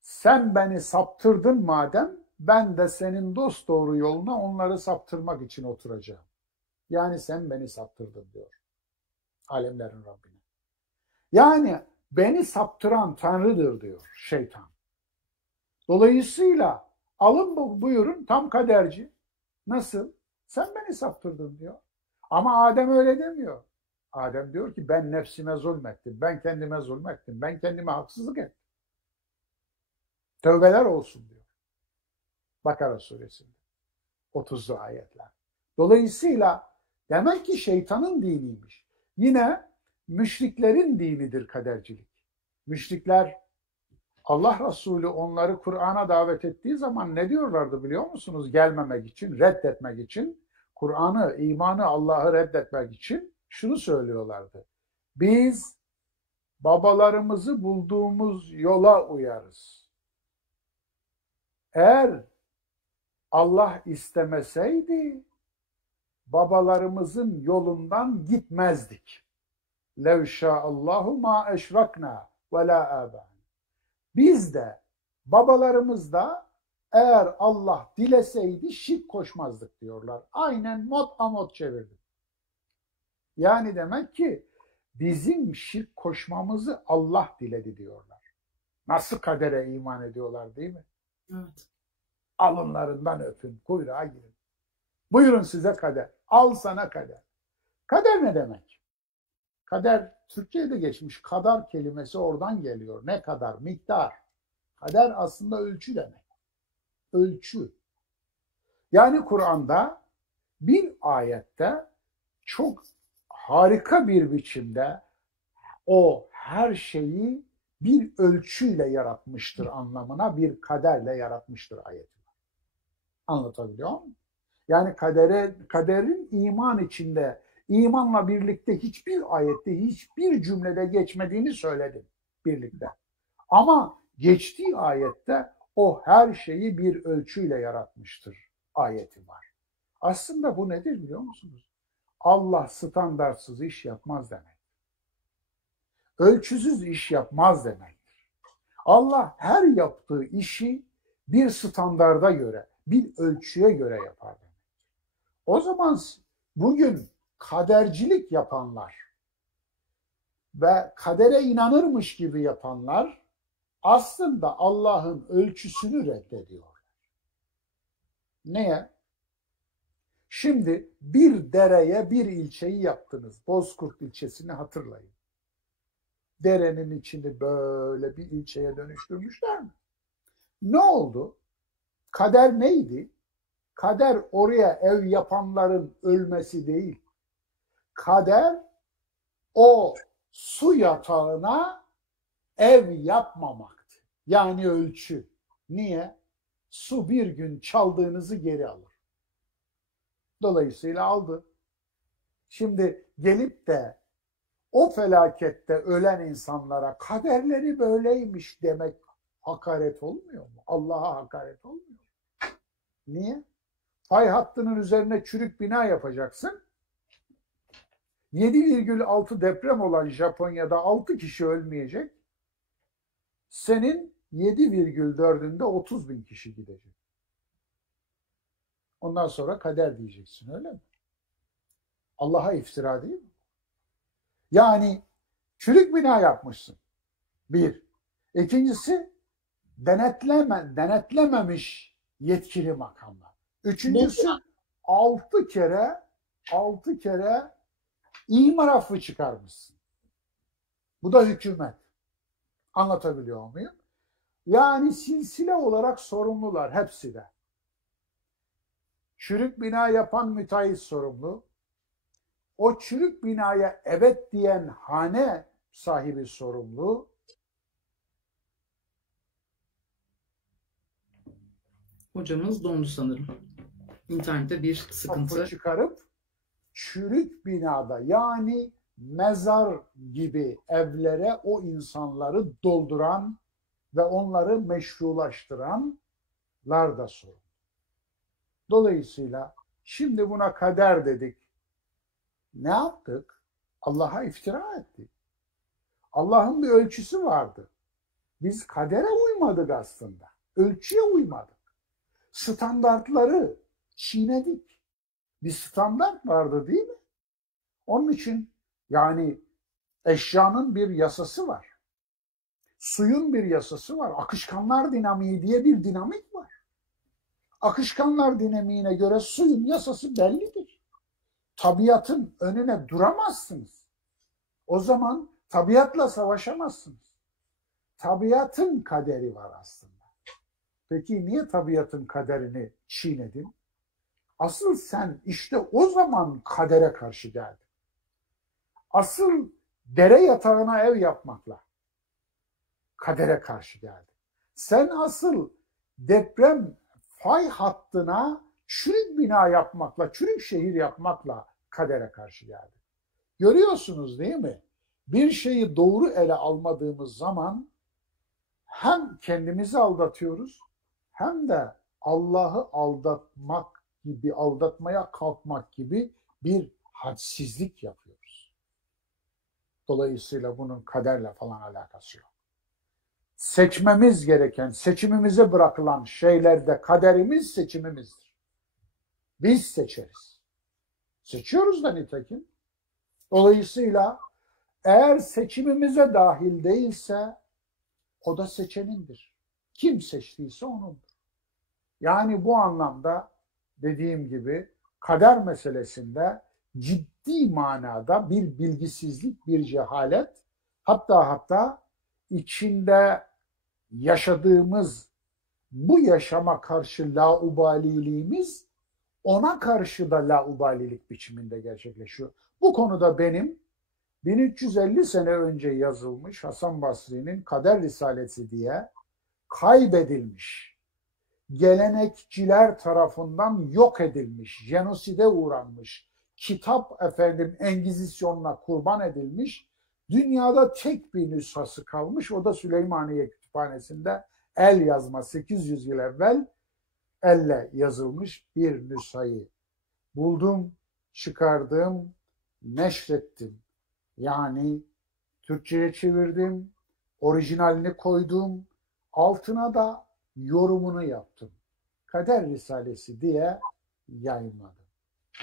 Sen beni saptırdın madem, ben de senin dosdoğru yoluna onları saptırmak için oturacağım. Yani sen beni saptırdın diyor. Alemlerin Rabbine. Yani beni saptıran Tanrı'dır diyor şeytan. Dolayısıyla alın buyurun tam kaderci. Nasıl? Sen beni saptırdın diyor. Ama Adem öyle demiyor. Adem diyor ki ben nefsime zulmettim, ben kendime zulmettim, ben kendime haksızlık ettim. Tövbeler olsun diyor. Bakara suresinde 30'lu ayetler. Dolayısıyla demek ki şeytanın diniymiş. Yine müşriklerin dinidir kadercilik. Müşrikler Allah Resulü onları Kur'an'a davet ettiği zaman ne diyorlardı biliyor musunuz? Gelmemek için, reddetmek için, Kur'an'ı, imanı, Allah'ı reddetmek için şunu söylüyorlardı. Biz babalarımızı bulduğumuz yola uyarız. Eğer Allah istemeseydi babalarımızın yolundan gitmezdik. Lev şa'allahu ma eşrakna ve la âbâ. Biz de babalarımız da eğer Allah dileseydi şirk koşmazdık diyorlar. Aynen mod amod çevirdik. Yani demek ki bizim şirk koşmamızı Allah diledi diyorlar. Nasıl kadere iman ediyorlar değil mi? Evet. Alınlarından öpün, kuyruğa girin. Buyurun size kader. Al sana kader. Kader ne demek? Kader Türkçe'de geçmiş. Kadar kelimesi oradan geliyor. Ne kadar? Miktar. Kader aslında ölçü demek. Ölçü. Yani Kur'an'da bir ayette çok harika bir biçimde o her şeyi bir ölçüyle yaratmıştır anlamına bir kaderle yaratmıştır ayeti. Anlatabiliyor muyum? Yani kaderin iman içinde, imanla birlikte hiçbir ayette, hiçbir cümlede geçmediğini söyledim birlikte. Ama geçtiği ayette o her şeyi bir ölçüyle yaratmıştır ayeti var. Aslında bu nedir biliyor musunuz? Allah standartsız iş yapmaz demek. Ölçüsüz iş yapmaz demektir. Allah her yaptığı işi bir standarda göre, bir ölçüye göre yapar demek. O zaman bugün kadercilik yapanlar ve kadere inanırmış gibi yapanlar aslında Allah'ın ölçüsünü reddediyor. Neye? Şimdi bir dereye bir ilçeyi yaptınız. Bozkurt ilçesini hatırlayın. Derenin içini böyle bir ilçeye dönüştürmüşler mi? Ne oldu? Kader neydi? Kader oraya ev yapanların ölmesi değil. Kader o su yatağına ev yapmamaktı. Yani ölçü. Niye? Su bir gün çaldığınızı geri alır. Dolayısıyla aldı. Şimdi gelip de o felakette ölen insanlara kaderleri böyleymiş demek hakaret olmuyor mu? Allah'a hakaret olmuyor mu? Niye? Fay hattının üzerine çürük bina yapacaksın. 7,6 deprem olan Japonya'da 6 kişi ölmeyecek. Senin 7,4'ünde 30 bin kişi gidecek. Ondan sonra kader diyeceksin, öyle mi? Allah'a iftira değil mi? Yani çürük bina yapmışsın. Bir. İkincisi denetlememiş yetkili makamlar. Üçüncüsü 6 kere imar affı çıkarmışsın. Bu da hükümet. Anlatabiliyor muyum? Yani silsile olarak sorumlular hepsi de. Çürük bina yapan müteahhit sorumlu. O çürük binaya evet diyen hane sahibi sorumlu. Hocamız dondu sanırım. İnternette bir sıkıntı. Affı çıkarıp çürük binada, yani mezar gibi evlere o insanları dolduran ve onları meşrulaştıranlar da sorumlu. Dolayısıyla şimdi buna kader dedik. Ne yaptık? Allah'a iftira ettik. Allah'ın bir ölçüsü vardı. Biz kadere uymadık aslında. Ölçüye uymadık. Standartları çiğnedik. Bir standart vardı değil mi? Onun için yani eşyanın bir yasası var. Suyun bir yasası var. Akışkanlar dinamiği diye bir dinamik var. Akışkanlar dinamiğine göre suyun yasası bellidir. Tabiatın önüne duramazsınız. O zaman tabiatla savaşamazsınız. Tabiatın kaderi var aslında. Peki niye tabiatın kaderini çiğnedin? Asıl sen işte o zaman kadere karşı geldin. Asıl dere yatağına ev yapmakla kadere karşı geldin. Sen asıl deprem fay hattına çürük bina yapmakla, çürük şehir yapmakla kadere karşı geldin. Görüyorsunuz değil mi? Bir şeyi doğru ele almadığımız zaman hem kendimizi aldatıyoruz hem de Allah'ı aldatmaya kalkmak gibi bir hadsizlik yapıyoruz. Dolayısıyla bunun kaderle falan alakası yok. Seçmemiz gereken, seçimimize bırakılan şeylerde kaderimiz seçimimizdir. Biz seçeriz. Seçiyoruz da nitekim. Dolayısıyla eğer seçimimize dahil değilse o da seçenindir. Kim seçtiyse onundur. Yani bu anlamda dediğim gibi kader meselesinde ciddi manada bir bilgisizlik, bir cehalet, hatta içinde yaşadığımız bu yaşama karşı laubaliliğimiz ona karşı da laubalilik biçiminde gerçekleşiyor. Bu konuda benim 1350 sene önce yazılmış Hasan Basri'nin Kader Risalesi diye kaybedilmiş, gelenekçiler tarafından yok edilmiş, jenoside uğranmış, kitap Engizisyon'la kurban edilmiş, dünyada tek bir nüshası kalmış. O da Süleymaniye Kütüphanesi'nde el yazma, 800 yıl evvel elle yazılmış bir nüshayı buldum, çıkardım, neşrettim. Yani Türkçe'ye çevirdim, orijinalini koydum, altına da yorumunu yaptım. Kader Risalesi diye yayınladım.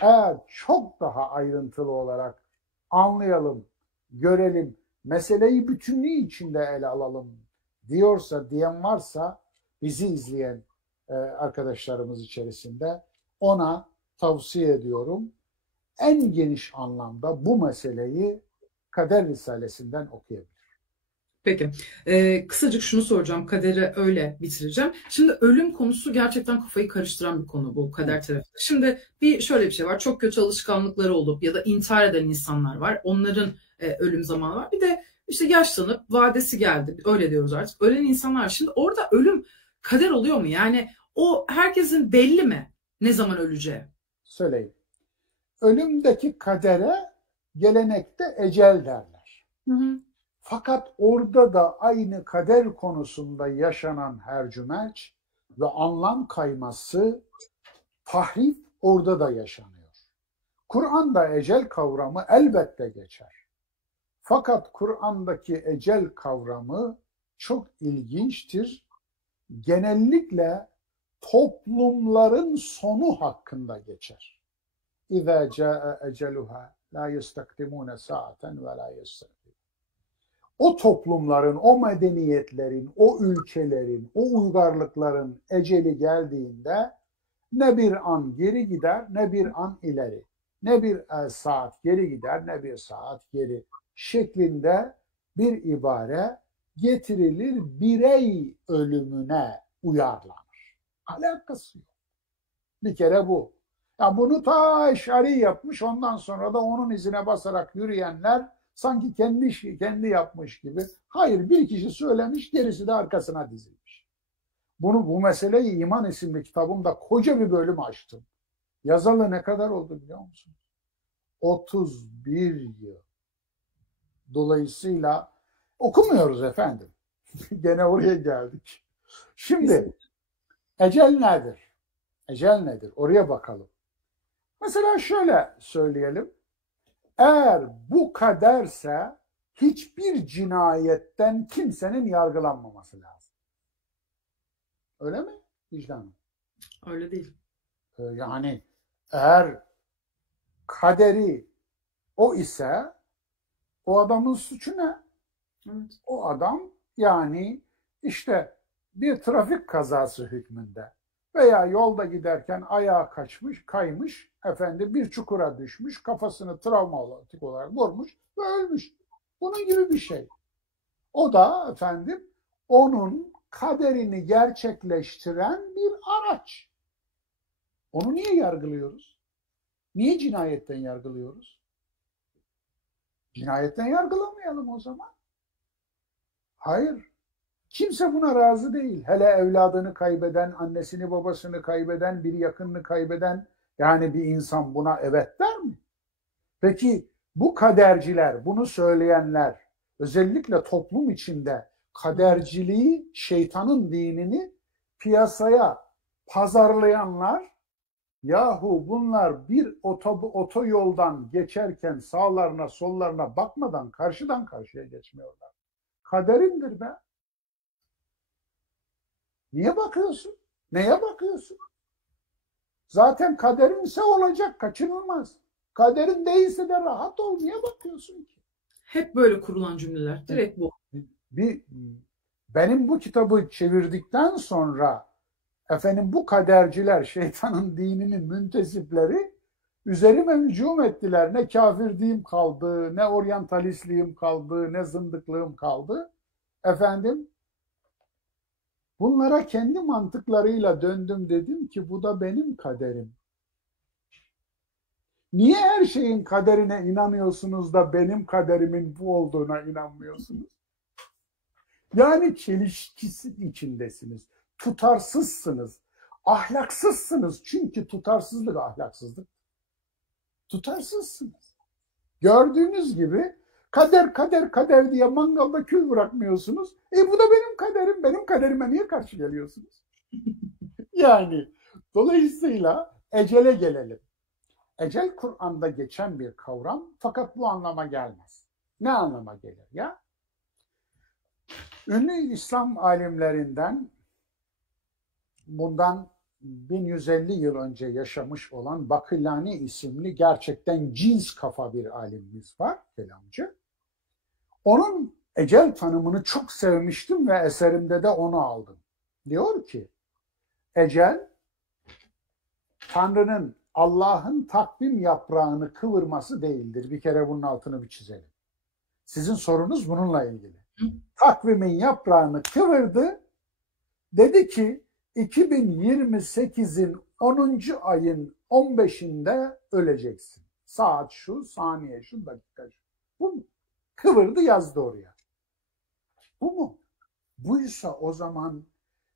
Eğer çok daha ayrıntılı olarak anlayalım, görelim, meseleyi bütünlüğü içinde ele alalım diyen varsa bizi izleyen arkadaşlarımız içerisinde ona tavsiye ediyorum. En geniş anlamda bu meseleyi Kader Risalesi'nden okuyabilir. Peki. Kısacık şunu soracağım. Kaderi öyle bitireceğim. Şimdi ölüm konusu gerçekten kafayı karıştıran bir konu bu kader tarafında. Şimdi şöyle bir şey var. Çok kötü alışkanlıkları olup ya da intihar eden insanlar var. Onların ölüm zamanı var. Bir de işte yaşlanıp vadesi geldi. Öyle diyoruz artık. Ölen insanlar. Şimdi orada ölüm kader oluyor mu? Yani o herkesin belli mi ne zaman öleceği? Söyleyeyim. Ölümdeki kadere gelenekte ecel derler. Hı hı. Fakat orada da aynı kader konusunda yaşanan hercümerç ve anlam kayması, tahrif orada da yaşanıyor. Kur'an'da ecel kavramı elbette geçer. Fakat Kur'an'daki ecel kavramı çok ilginçtir. Genellikle toplumların sonu hakkında geçer. İza caa eceluha la yestakdimune sa'aten ve la yestaqdimun. O toplumların, o medeniyetlerin, o ülkelerin, o uygarlıkların eceli geldiğinde ne bir an geri gider, ne bir an ileri. Ne bir saat geri gider, ne bir saat geri şeklinde bir ibare getirilir, birey ölümüne uyarlanır. Alakası yok. Bir kere bu. Ya bunu ta Eş'ari yapmış, ondan sonra da onun izine basarak yürüyenler sanki kendi yapmış gibi. Hayır, bir kişi söylemiş, gerisi de arkasına dizilmiş. Bu meseleyi İman isimli kitabımda koca bir bölüm açtım. Yazalı ne kadar oldu biliyor musunuz? 31 yıl. Dolayısıyla okumuyoruz efendim. Gene oraya geldik. Şimdi ecel nedir? Ecel nedir? Oraya bakalım. Mesela şöyle söyleyelim. Eğer bu kaderse hiçbir cinayetten kimsenin yargılanmaması lazım. Öyle mi? Vicdanım. Öyle değil. Yani eğer kaderi o ise o adamın suçu ne? Evet. O adam yani işte bir trafik kazası hükmünde veya yolda giderken ayağa kaymış, efendim bir çukura düşmüş, kafasını travmatik olarak vurmuş ve ölmüş. Bunun gibi bir şey. O da efendim onun kaderini gerçekleştiren bir araç. Onu niye yargılıyoruz? Niye cinayetten yargılıyoruz? Cinayetten yargılamayalım o zaman. Hayır. Kimse buna razı değil. Hele evladını kaybeden, annesini babasını kaybeden, bir yakınını kaybeden yani bir insan buna evet der mi? Peki bu kaderciler, bunu söyleyenler, özellikle toplum içinde kaderciliği, şeytanın dinini piyasaya pazarlayanlar, yahu bunlar bir otoyoldan geçerken sağlarına sollarına bakmadan karşıdan karşıya geçmiyorlar. Kaderindir be. Niye bakıyorsun? Neye bakıyorsun? Zaten kaderinse olacak, kaçınılmaz. Kaderin değilse de rahat ol. Niye bakıyorsun ki? Hep böyle kurulan cümleler. Direkt bu. Benim bu kitabı çevirdikten sonra efendim bu kaderciler, şeytanın dininin müntesipleri üzerime hücum ettiler. Ne kafirliğim kaldı, ne oryantalistliğim kaldı, ne zındıklığım kaldı. Efendim bunlara kendi mantıklarıyla döndüm, dedim ki bu da benim kaderim. Niye her şeyin kaderine inanıyorsunuz da benim kaderimin bu olduğuna inanmıyorsunuz? Yani çelişkisi içindesiniz. Tutarsızsınız. Ahlaksızsınız. Çünkü tutarsızlık ahlaksızlık. Tutarsızsınız. Gördüğünüz gibi kader diye mangalda kül bırakmıyorsunuz. Bu da benim kaderim. Benim kaderime niye karşı geliyorsunuz? Yani dolayısıyla ecele gelelim. Ecel Kur'an'da geçen bir kavram fakat bu anlama gelmez. Ne anlama gelir ya? Ünlü İslam alimlerinden bundan 1150 yıl önce yaşamış olan Bakillani isimli gerçekten cins kafa bir alimimiz var, kelamcı. Onun ecel tanımını çok sevmiştim ve eserimde de onu aldım. Diyor ki, ecel, Tanrı'nın, Allah'ın takvim yaprağını kıvırması değildir. Bir kere bunun altını bir çizelim. Sizin sorunuz bununla ilgili. Takvimin yaprağını kıvırdı. Dedi ki 2028'in 10. ayın 15'inde öleceksin. Saat şu, saniye şu, dakika şu. Bu mu? Kıvırdı, yazdı oraya. Bu mu? Buysa o zaman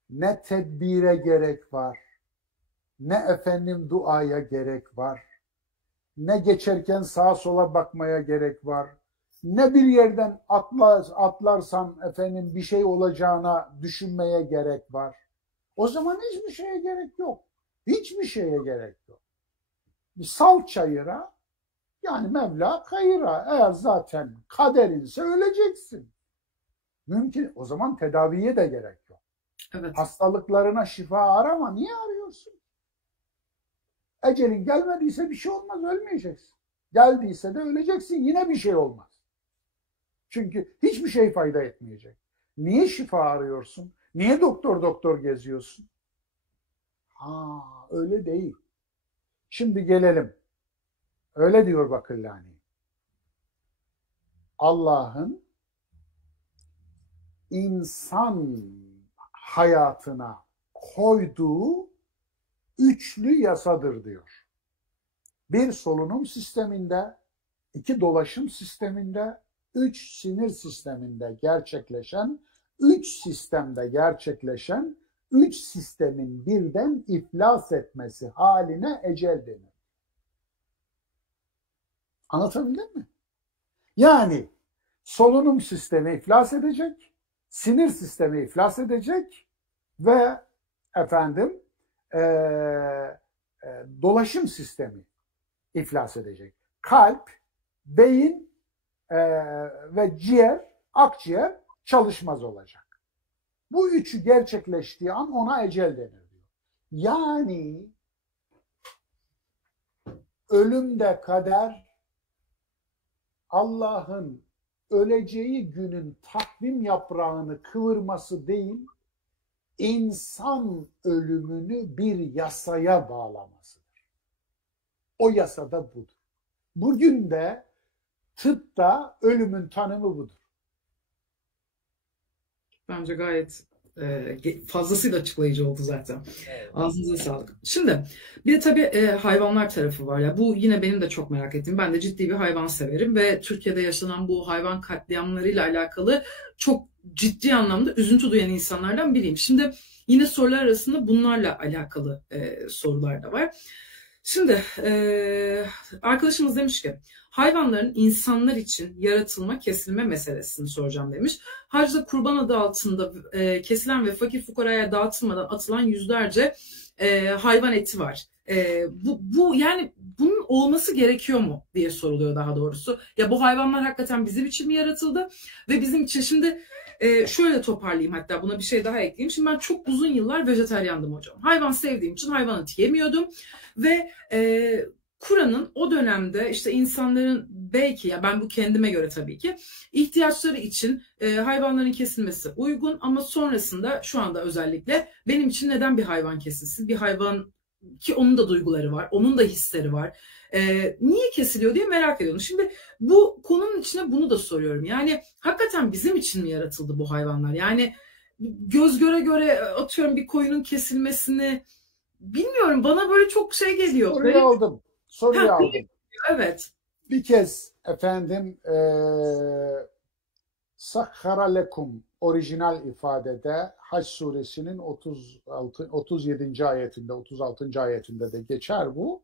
ne tedbire gerek var, ne efendim duaya gerek var, ne geçerken sağa sola bakmaya gerek var, ne bir yerden atlarsan efendim bir şey olacağına düşünmeye gerek var. O zaman hiçbir şeye gerek yok. Hiçbir şeye gerek yok. Bir sal çayıra, yani Mevla kayıra. Eğer zaten kaderinse öleceksin. Mümkün. O zaman tedaviye de gerek yok. Evet. Hastalıklarına şifa arama. Niye arıyorsun? Ecelin gelmediyse bir şey olmaz, ölmeyeceksin. Geldiyse de öleceksin, yine bir şey olmaz. Çünkü hiçbir şey fayda etmeyecek. Niye şifa arıyorsun? Niye doktor geziyorsun? Öyle değil. Şimdi gelelim. Öyle diyor Bakırlani. Allah'ın insan hayatına koyduğu üçlü yasadır diyor. Bir, solunum sisteminde, iki, dolaşım sisteminde, üç, sinir sisteminde gerçekleşen, üç sistemin birden iflas etmesi haline ecel denir. Anlatabildim mi? Yani solunum sistemi iflas edecek, sinir sistemi iflas edecek ve efendim dolaşım sistemi iflas edecek. Kalp, beyin ve ciğer, akciğer çalışmaz olacak. Bu üçü gerçekleştiği an ona ecel denir diyor. Yani ölümde kader, Allah'ın öleceği günün takvim yaprağını kıvırması değil, insan ölümünü bir yasaya bağlamasıdır. O yasada budur. Bugün de tıpta ölümün tanımı budur. Bence gayet fazlasıyla açıklayıcı oldu zaten. Evet. Ağzınıza sağlık. Şimdi bir de tabii hayvanlar tarafı var ya. Bu yine benim de çok merak ettiğim. Ben de ciddi bir hayvan severim ve Türkiye'de yaşanan bu hayvan katliamlarıyla alakalı çok ciddi anlamda üzüntü duyan insanlardan biriyim. Şimdi yine sorular arasında bunlarla alakalı sorular da var. Şimdi arkadaşımız demiş ki hayvanların insanlar için yaratılma, kesilme meselesini soracağım demiş. Hacda kurban adı altında kesilen ve fakir fukaraya dağıtılmadan atılan yüzlerce hayvan eti var. Bu yani bunun olması gerekiyor mu diye soruluyor daha doğrusu. Ya bu hayvanlar hakikaten bizim için mi yaratıldı ve bizim için şimdi şöyle toparlayayım, hatta buna bir şey daha ekleyeyim. Şimdi ben çok uzun yıllar vejetaryandım hocam. Hayvan sevdiğim için hayvan eti yemiyordum ve Kur'an'ın o dönemde işte insanların belki, ya ben bu kendime göre tabii ki ihtiyaçları için hayvanların kesilmesi uygun ama sonrasında şu anda özellikle benim için neden bir hayvan kesilsin? Bir hayvan ki onun da duyguları var, onun da hisleri var. Niye kesiliyor diye merak ediyorum. Şimdi bu konunun içine bunu da soruyorum. Yani hakikaten bizim için mi yaratıldı bu hayvanlar? Yani göz göre göre atıyorum bir koyunun kesilmesini bilmiyorum, bana böyle çok şey geliyor. Soruyu aldım. Evet. Bir kez efendim Sakhara lekum orijinal ifadede Hac suresinin 37. ayetinde, 36. ayetinde de geçer bu.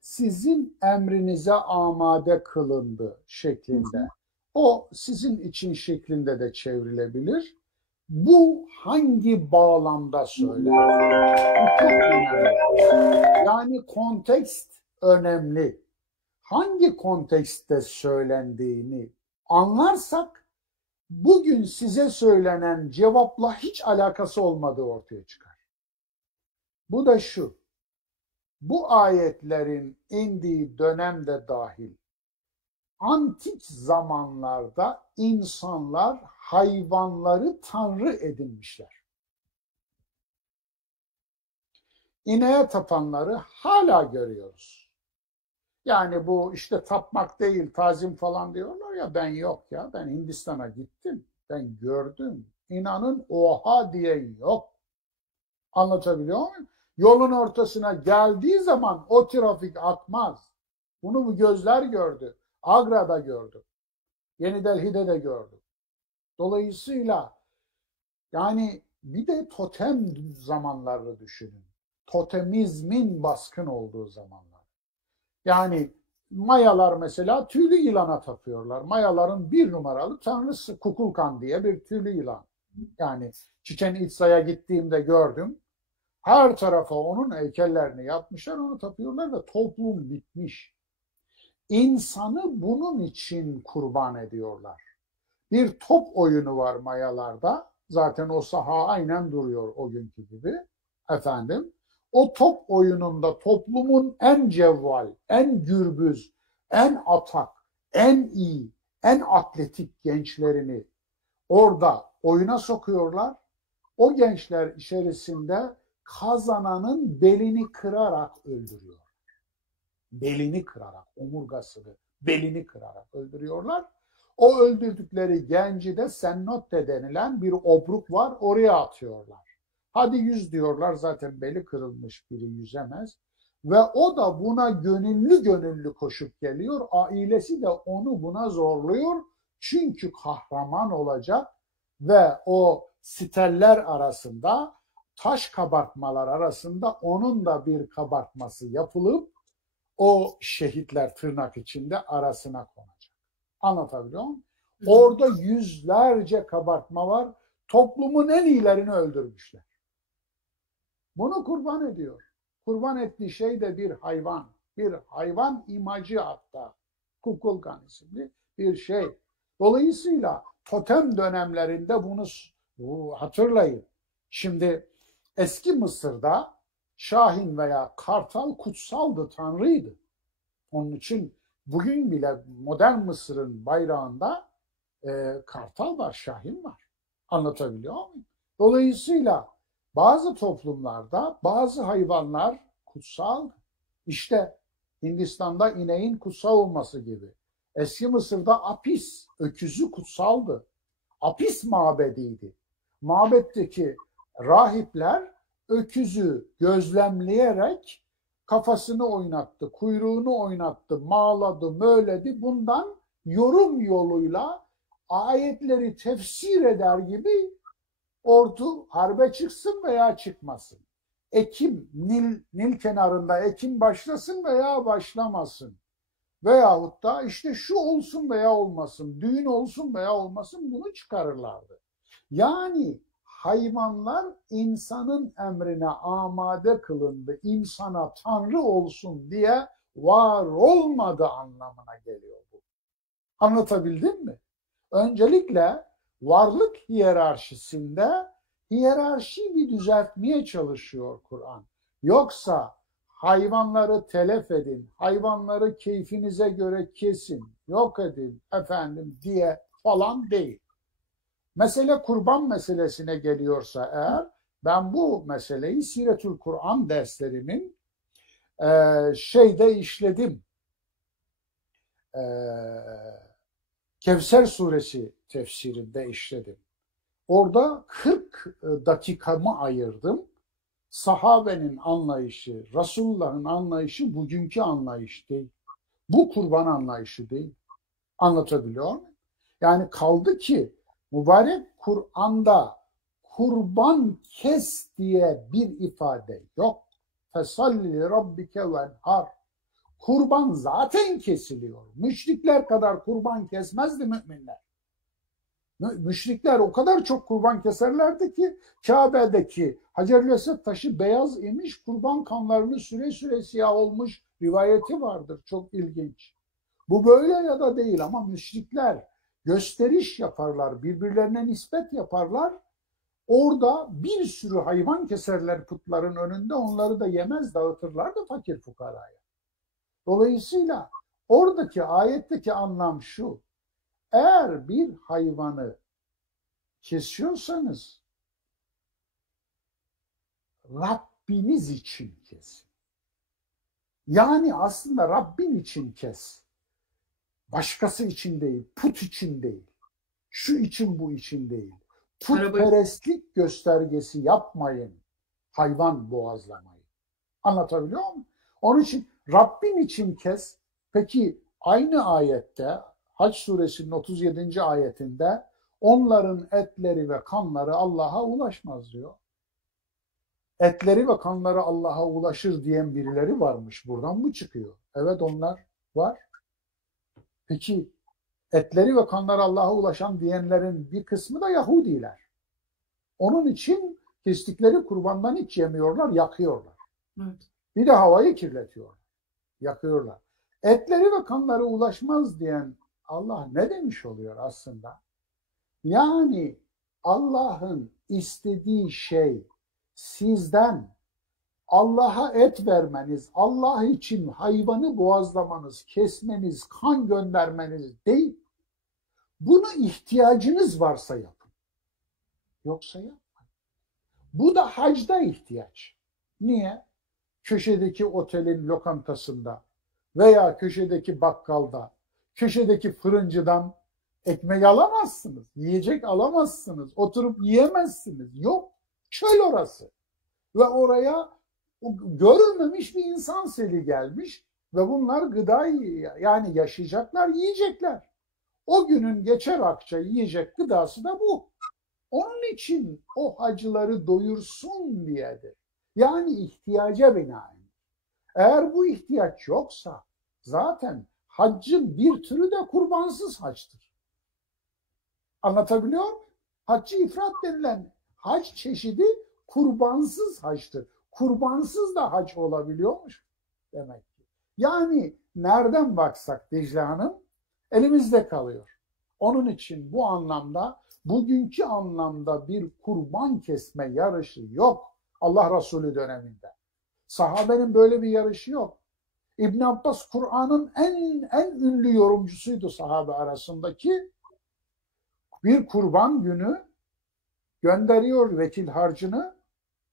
Sizin emrinize amade kılındı şeklinde. O sizin için şeklinde de çevrilebilir. Bu hangi bağlamda söylenir? Bu çok önemli. Yani kontekst önemli. Hangi kontekste söylendiğini anlarsak bugün size söylenen cevapla hiç alakası olmadığı ortaya çıkar. Bu da şu: bu ayetlerin indiği dönemde dahil antik zamanlarda insanlar hayvanları tanrı edinmişler. İneğe tapanları hala görüyoruz. Yani bu işte tapmak değil, tazim falan diyorlar ya, ben yok ya. Ben Hindistan'a gittim, ben gördüm. İnanın oha diyen yok. Anlatabiliyor muyum? Yolun ortasına geldiği zaman o trafik akmaz. Bunu bu gözler gördü. Agra'da gördü. Yeni Delhi'de de gördü. Dolayısıyla yani bir de totem zamanlarını düşünün. Totemizmin baskın olduğu zamanlar. Yani Mayalar mesela tüylü yılana tapıyorlar. Mayaların bir numaralı tanrısı Kukulkan diye bir tüylü yılan. Yani Chichen Itza'ya gittiğimde gördüm. Her tarafa onun heykellerini yapmışlar, onu tapıyorlar ve toplum bitmiş. İnsanı bunun için kurban ediyorlar. Bir top oyunu var Mayalarda. Zaten o saha aynen duruyor o günkü gibi. Efendim, o top oyununda toplumun en cevval, en gürbüz, en atak, en iyi, en atletik gençlerini orada oyuna sokuyorlar. O gençler içerisinde kazananın belini kırarak öldürüyor. Belini kırarak, omurgasını, belini kırarak öldürüyorlar. O öldürdükleri genci de sennotte denilen bir obruk var, oraya atıyorlar. Hadi yüz diyorlar, zaten beli kırılmış biri yüzemez. Ve o da buna gönüllü gönüllü koşup geliyor. Ailesi de onu buna zorluyor. Çünkü kahraman olacak ve o steller arasında, taş kabartmalar arasında onun da bir kabartması yapılıp o şehitler tırnak içinde arasına konacak. Anlatabiliyor muyum? Orada yüzlerce kabartma var. Toplumun en iyilerini öldürmüşler. Bunu kurban ediyor. Kurban ettiği şey de bir hayvan. Bir hayvan imajı hatta. Kukulkan isimli bir şey. Dolayısıyla totem dönemlerinde bunu hatırlayın. Şimdi eski Mısır'da şahin veya kartal kutsaldı, tanrıydı. Onun için bugün bile modern Mısır'ın bayrağında kartal var, şahin var. Anlatabiliyor muyum? Dolayısıyla bazı toplumlarda bazı hayvanlar kutsal. İşte Hindistan'da ineğin kutsal olması gibi. Eski Mısır'da Apis, öküzü kutsaldı. Apis mabediydi. Mabetteki rahipler öküzü gözlemleyerek kafasını oynattı, kuyruğunu oynattı, mağladı, möyledi. Bundan yorum yoluyla ayetleri tefsir eder gibi ordu harbe çıksın veya çıkmasın. Ekim, Nil kenarında ekim başlasın veya başlamasın. Veyahut da işte şu olsun veya olmasın, düğün olsun veya olmasın, bunu çıkarırlardı. Yani hayvanlar insanın emrine amade kılındı, insana tanrı olsun diye var olmadı anlamına geliyor bu. Anlatabildim mi? Öncelikle varlık hiyerarşisinde hiyerarşiyi bir düzeltmeye çalışıyor Kur'an. Yoksa hayvanları telef edin, hayvanları keyfinize göre kesin, yok edin efendim diye falan değil. Mesele kurban meselesine geliyorsa eğer, ben bu meseleyi Siretül Kur'an derslerimin şeyde işledim. Kevser suresi tefsirinde işledim. Orada 40 dakikamı ayırdım. Sahabenin anlayışı, Resulullah'ın anlayışı bugünkü anlayış değil. Bu kurban anlayışı değil. Anlatabiliyor muyum? Yani kaldı ki mübarek Kur'an'da kurban kes diye bir ifade yok. Fesalli rabbike venhar. Kurban zaten kesiliyor. Müşrikler kadar kurban kesmezdi müminler. Müşrikler o kadar çok kurban keserlerdi ki Kabe'deki Hacer-ül Esved taşı beyaz imiş, kurban kanlarını süre süre siyah olmuş rivayeti vardır. Çok ilginç. Bu böyle ya da değil ama müşrikler gösteriş yaparlar, birbirlerine nispet yaparlar. Orada bir sürü hayvan keserler putların önünde, onları da yemez, dağıtırlar da fakir fukaraya. Dolayısıyla Oradaki ayetteki anlam şu. Eğer bir hayvanı kesiyorsanız Rabbiniz için kesin. Yani aslında Rabbin için kes. Başkası için değil, put için değil. Şu için bu için değil. Putperestlik göstergesi yapmayın. Hayvan boğazlamayı. Anlatabiliyor muyum? Onun için Rabbin için kes. Peki aynı ayette Hac suresinin 37. ayetinde onların etleri ve kanları Allah'a ulaşmaz diyor. Etleri ve kanları Allah'a ulaşır diyen birileri varmış. Buradan mı çıkıyor? Evet, onlar var. Peki etleri ve kanları Allah'a ulaşan diyenlerin bir kısmı da Yahudiler. Onun için kestikleri kurbandan hiç yemiyorlar, yakıyorlar. Evet. Bir de havayı kirletiyorlar, yakıyorlar. Etleri ve kanları ulaşmaz diyen Allah ne demiş oluyor aslında? Yani Allah'ın istediği şey sizden Allah'a et vermeniz, Allah için hayvanı boğazlamanız, kesmeniz, kan göndermeniz değil. Buna ihtiyacınız varsa yapın. Yoksa yapmayın. Bu da hacda ihtiyaç. Niye? Köşedeki otelin lokantasında veya köşedeki bakkalda, köşedeki fırıncıdan ekmek alamazsınız, yiyecek alamazsınız, oturup yiyemezsiniz. Yok, çöl orası. Ve oraya görülmemiş bir insan seli gelmiş ve bunlar gıda, yani yaşayacaklar, yiyecekler. O günün geçer akça yiyecek gıdası da bu. Onun için o hacıları doyursun diyedir. Yani ihtiyaca binaen. Eğer bu ihtiyaç yoksa zaten haccın bir türü de kurbansız haçtır. Anlatabiliyor muyum? Haccı ifrat denilen hac çeşidi kurbansız haçtır. Kurbansız da hac olabiliyormuş demek ki. Yani nereden baksak Dicle Hanım elimizde kalıyor. Onun için bu anlamda, bugünkü anlamda bir kurban kesme yarışı yok Allah Resulü döneminde. Sahabenin böyle bir yarışı yok. İbn Abbas Kur'an'ın en ünlü yorumcusuydu sahabe arasındaki. Bir kurban günü gönderiyor vekil harcını,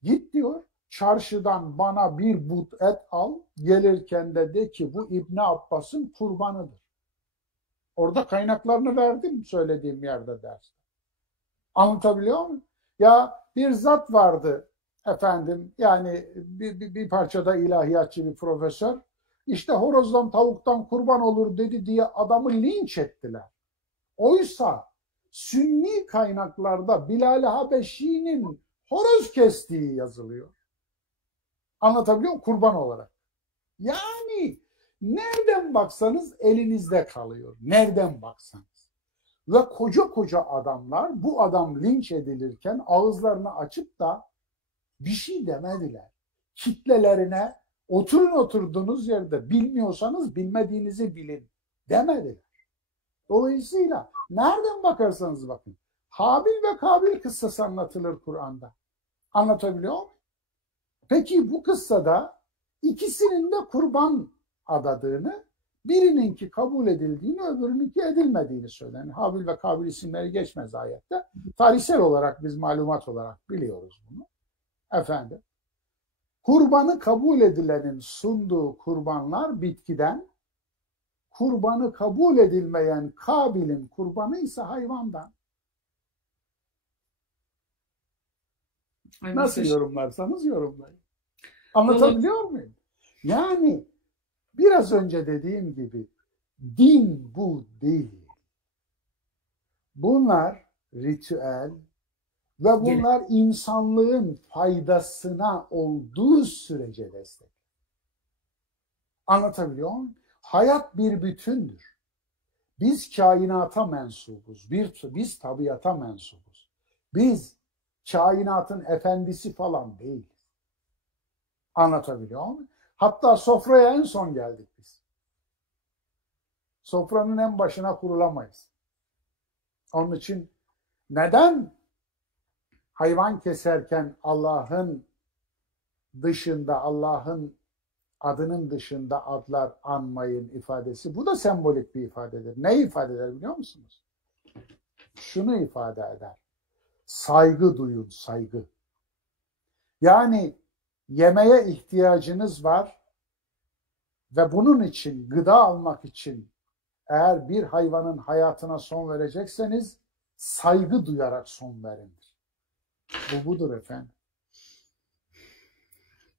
git diyor çarşıdan bana bir but et al, gelirken de ki bu İbn Abbas'ın kurbanıdır. Orada kaynaklarını verdim söylediğim yerde derste. Anlatabiliyor muyum? Ya bir zat vardı efendim, yani bir parçada ilahiyatçı bir profesör, işte horozdan tavuktan kurban olur dedi diye adamı linç ettiler. Oysa Sünni kaynaklarda Bilal-i Habeşi'nin horoz kestiği yazılıyor. Anlatabiliyor muyum? Kurban olarak. Yani nereden baksanız elinizde kalıyor. Nereden baksanız. Ve koca koca adamlar bu adam linç edilirken ağızlarını açıp da bir şey demediler. Kitlelerine oturun oturduğunuz yerde, bilmiyorsanız bilmediğinizi bilin demediler. Dolayısıyla nereden bakarsanız bakın, Habil ve Kabil kıssası anlatılır Kur'an'da. Anlatabiliyor muyum? Peki bu kıssada ikisinin de kurban adadığını, birininki kabul edildiğini, öbürününki edilmediğini söylenir. Habil ve Kabil isimleri geçmez ayette. Tarihsel olarak biz malumat olarak biliyoruz bunu. Efendim, kurbanı kabul edilenin sunduğu kurbanlar bitkiden, kurbanı kabul edilmeyen Kabil'in kurbanı ise hayvandan. Nasıl yorumlarsanız yorumlayın. Anlatabiliyor muyum? Yani biraz önce dediğim gibi din bu değil. Bunlar ritüel ve bunlar insanlığın faydasına olduğu sürece destek. Anlatabiliyor muyum? Hayat bir bütündür. Biz kainata mensubuz. Biz tabiata mensubuz. Biz kainatın efendisi falan değiliz. Anlatabiliyor muyum? Hatta sofraya en son geldik biz. Sofranın en başına kurulamayız. Onun için neden hayvan keserken Allah'ın dışında, Allah'ın adının dışında adlar anmayın ifadesi. Bu da sembolik bir ifadedir. Ne ifade eder biliyor musunuz? Şunu ifade eder. Saygı duyun, saygı. Yani yemeğe ihtiyacınız var ve bunun için, gıda almak için eğer bir hayvanın hayatına son verecekseniz saygı duyarak son verindir. Bu budur efendim.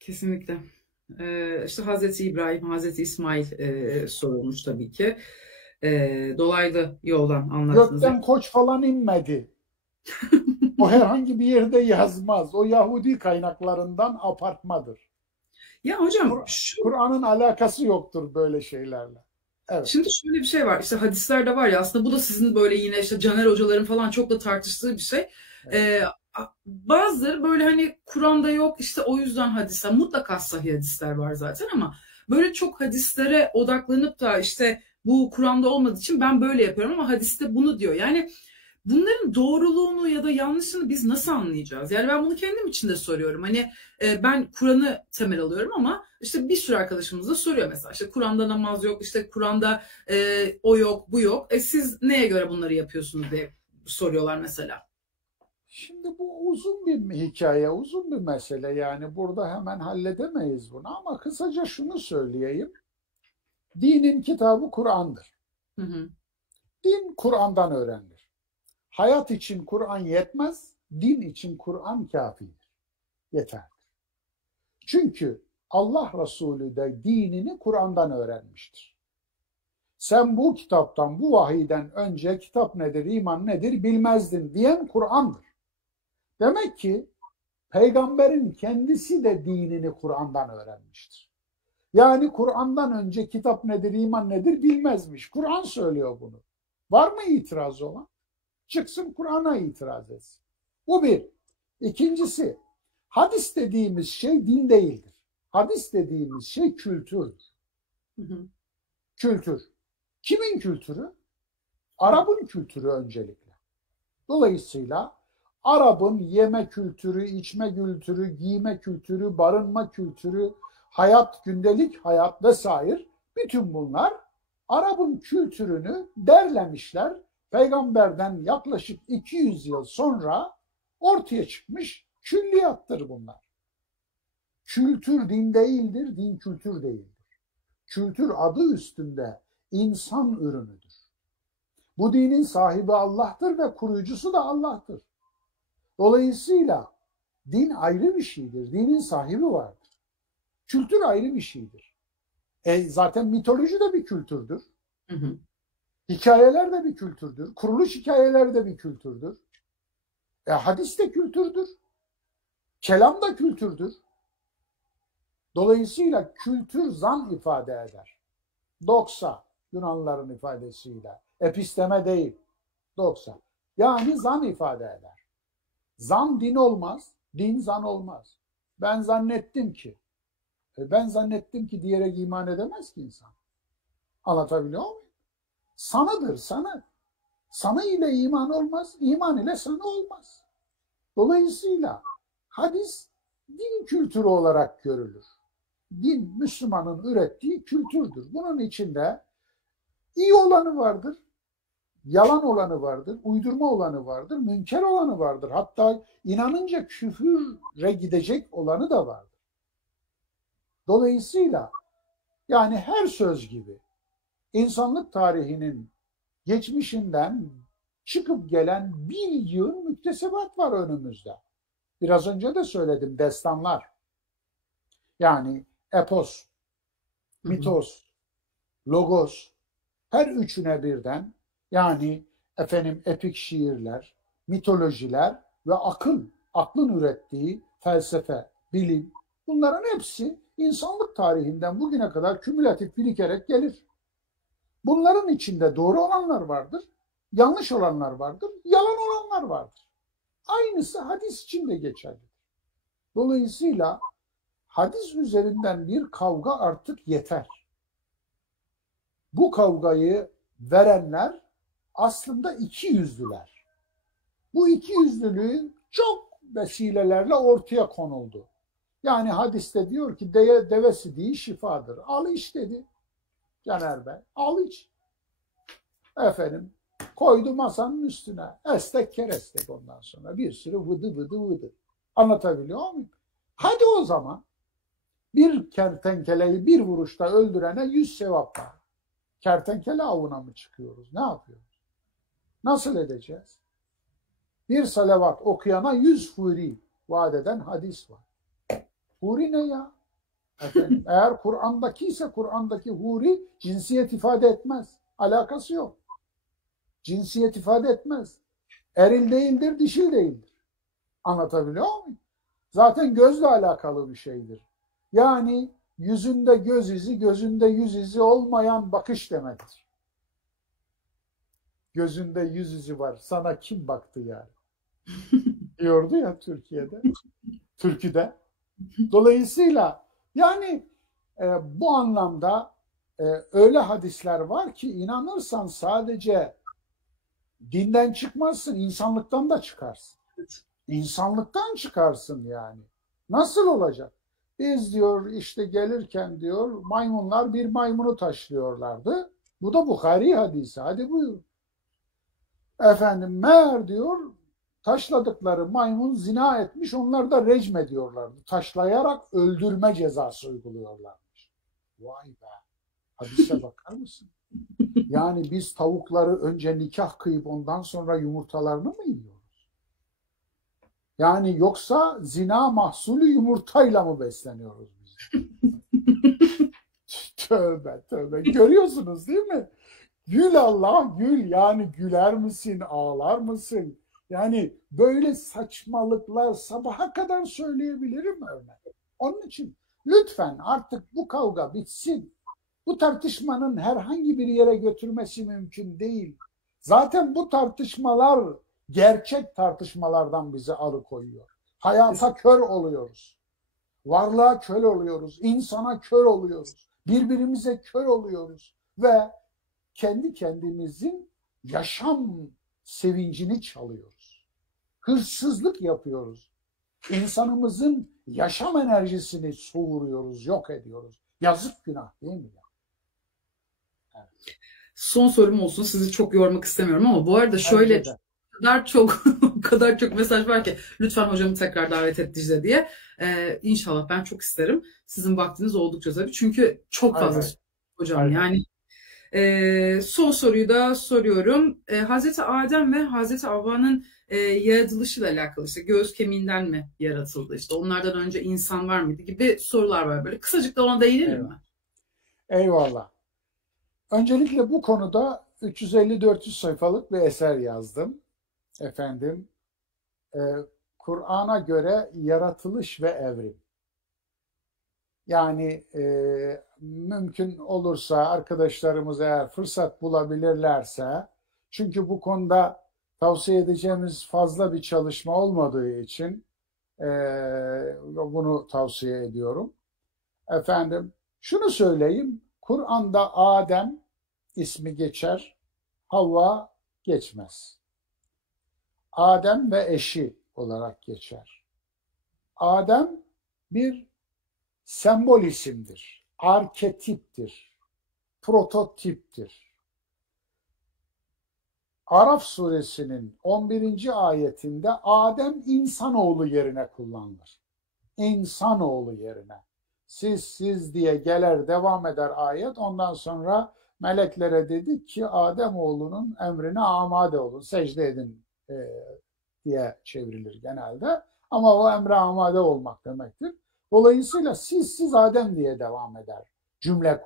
Kesinlikle. İşte Hazreti İbrahim, Hazreti İsmail sorulmuş tabii ki. Dolaylı yoldan anlattınız. Gökten koç falan inmedi. O herhangi bir yerde yazmaz. O Yahudi kaynaklarından apartmadır. Ya hocam, Kur'an'ın alakası yoktur böyle şeylerle. Evet. Şimdi şöyle bir şey var. İşte hadislerde var ya, aslında bu da sizin böyle yine işte Caner hocaların falan çok da tartıştığı bir şey. Evet. Bazıları böyle hani Kur'an'da yok işte o yüzden hadisler, mutlaka sahih hadisler var zaten ama böyle çok hadislere odaklanıp da işte bu Kur'an'da olmadığı için ben böyle yapıyorum ama hadiste bunu diyor. Yani bunların doğruluğunu ya da yanlışını biz nasıl anlayacağız? Yani ben bunu kendim için de soruyorum. Hani ben Kur'an'ı temel alıyorum ama işte bir sürü arkadaşımız da soruyor mesela. İşte Kur'an'da namaz yok, işte Kur'an'da o yok, bu yok. Siz neye göre bunları yapıyorsunuz diye soruyorlar mesela. Şimdi bu uzun bir hikaye, uzun bir mesele. Yani burada hemen halledemeyiz bunu ama kısaca şunu söyleyeyim. Dinin kitabı Kur'an'dır. Hı hı. Din Kur'an'dan öğrenilir. Hayat için Kur'an yetmez, din için Kur'an kafidir. Yeterdir. Çünkü Allah Resulü de dinini Kur'an'dan öğrenmiştir. Sen bu kitaptan, bu vahiyden önce kitap nedir, iman nedir bilmezdin diyen Kur'an'dır. Demek ki peygamberin kendisi de dinini Kur'an'dan öğrenmiştir. Yani Kur'an'dan önce kitap nedir, iman nedir bilmezmiş. Kur'an söylüyor bunu. Var mı itirazı olan? Çıksın Kur'an'a itiraz etsin. Bu bir. İkincisi, hadis dediğimiz şey din değildir. Hadis dediğimiz şey kültürdür. Hı hı. Kültür. Kimin kültürü? Arap'ın kültürü öncelikle. Dolayısıyla Arap'ın yeme kültürü, içme kültürü, giyme kültürü, barınma kültürü, hayat, gündelik hayat vesaire, bütün bunlar Arap'ın kültürünü derlemişler. Peygamberden yaklaşık 200 yıl sonra ortaya çıkmış külliyattır bunlar. Kültür din değildir, din kültür değildir. Kültür adı üstünde insan ürünüdür. Bu dinin sahibi Allah'tır ve koruyucusu da Allah'tır. Dolayısıyla din ayrı bir şeydir. Dinin sahibi vardır. Kültür ayrı bir şeydir. Zaten mitoloji de bir kültürdür. Hı hı. Hikayeler de bir kültürdür. Kuruluş hikayeleri de bir kültürdür. Hadis de kültürdür. Kelam da kültürdür. Dolayısıyla kültür zan ifade eder. Doksa, Yunanlıların ifadesiyle. Episteme değil. Doksa. Yani zan ifade eder. Zan din olmaz, din zan olmaz. Ben zannettim ki diyerek iman edemez ki insan. Anlatabiliyor muyum? Sanıdır, sanı. Sanı ile iman olmaz, iman ile sanı olmaz. Dolayısıyla hadis din kültürü olarak görülür. Din Müslümanın ürettiği kültürdür. Bunun içinde iyi olanı vardır, yalan olanı vardır, uydurma olanı vardır, münker olanı vardır. Hatta inanınca küfüre gidecek olanı da vardır. Dolayısıyla yani her söz gibi insanlık tarihinin geçmişinden çıkıp gelen bir yığın müktesebat var önümüzde. Biraz önce de söyledim, destanlar. Yani epos, mitos, logos, her üçüne birden, yani epik şiirler, mitolojiler ve aklın ürettiği felsefe, bilim, bunların hepsi insanlık tarihinden bugüne kadar kümülatif birikerek gelir. Bunların içinde doğru olanlar vardır, yanlış olanlar vardır, yalan olanlar vardır. Aynısı hadis için de geçerlidir. Dolayısıyla hadis üzerinden bir kavga artık yeter. Bu kavgayı verenler aslında ikiyüzlüler. Bu ikiyüzlülüğü çok vesilelerle ortaya konuldu. Yani hadiste diyor ki deve sidiği şifadır. Al iç dedi Caner Bey. Al iç. Efendim koydu masanın üstüne. Estek kerestek ondan sonra. Bir sürü vıdı vıdı vıdı. Anlatabiliyor muyum? Hadi o zaman bir kertenkeleyi bir vuruşta öldürene 100 sevap var. Kertenkele avına mı çıkıyoruz? Ne yapıyoruz? Nasıl edeceğiz? Bir salavat okuyana 100 huri vaat eden hadis var. Huri ne ya? Efendim, eğer Kur'an'daki ise Kur'an'daki huri cinsiyet ifade etmez. Alakası yok. Cinsiyet ifade etmez. Eril değildir, dişil değildir. Anlatabiliyor muyum? Zaten gözle alakalı bir şeydir. Yani yüzünde göz izi, gözünde yüz izi olmayan bakış demektir. Gözünde yüz izi var. Sana kim baktı yani? Diyordu ya Türkiye'de. Türküde. Dolayısıyla yani bu anlamda öyle hadisler var ki inanırsan sadece dinden çıkmazsın, insanlıktan da çıkarsın. İnsanlıktan çıkarsın yani. Nasıl olacak? Biz diyor işte gelirken diyor maymunlar bir maymunu taşlıyorlardı. Bu da Bukhari hadisi. Hadi buyur. Efendim meğer diyor taşladıkları maymun zina etmiş, onlar da recm ediyorlardı. Taşlayarak öldürme cezası uyguluyorlarmış. Vay be. Hadise bakar mısın? Yani biz tavukları önce nikah kıyıp ondan sonra yumurtalarını mı yiyoruz? Yani yoksa zina mahsulü yumurtayla mı besleniyoruz biz? Tövbe tövbe. Görüyorsunuz değil mi? Gül Allah gül. Yani güler misin, ağlar mısın? Yani böyle saçmalıklar sabaha kadar söyleyebilirim örnek. Onun için lütfen artık bu kavga bitsin. Bu tartışmanın herhangi bir yere götürmesi mümkün değil. Zaten bu tartışmalar gerçek tartışmalardan bizi alıkoyuyor. Hayata kör oluyoruz. Varlığa kör oluyoruz. İnsana kör oluyoruz. Birbirimize kör oluyoruz. Ve kendi kendimizin yaşam sevincini çalıyoruz. Hırsızlık yapıyoruz. İnsanımızın yaşam enerjisini soğuruyoruz, yok ediyoruz. Yazık günah değil mi? Evet. Son sorum olsun. Sizi çok yormak istemiyorum ama bu arada şöyle o kadar çok mesaj var ki lütfen hocamı tekrar davet et Dicle diye. İnşallah ben çok isterim. Sizin vaktiniz oldukça tabii. Çünkü çok fazla hocam yani. Son soruyu da soruyorum. Hazreti Adem ve Hazreti Havva'nın yaratılışıyla alakalı işte göğüs kemiğinden mi yaratıldı? İşte onlardan önce insan var mıydı gibi sorular var böyle. Kısacık da ona değinelim mi? Eyvallah. Öncelikle bu konuda 350-400 sayfalık bir eser yazdım. Efendim, Kur'an'a göre yaratılış ve evrim. Yani mümkün olursa arkadaşlarımız eğer fırsat bulabilirlerse, çünkü bu konuda tavsiye edeceğimiz fazla bir çalışma olmadığı için bunu tavsiye ediyorum. Efendim, şunu söyleyeyim, Kur'an'da Adem ismi geçer, Havva geçmez. Adem ve eşi olarak geçer. Adem bir sembol isimdir, arketiptir, prototiptir. Araf suresinin 11. ayetinde Adem insanoğlu yerine kullanılır. İnsanoğlu yerine. Siz diye gelir devam eder ayet. Ondan sonra meleklere dedik ki Adem oğlunun emrine amade olun, secde edin diye çevrilir genelde. Ama o emre amade olmak demektir. Dolayısıyla siz Adem diye devam eder cümle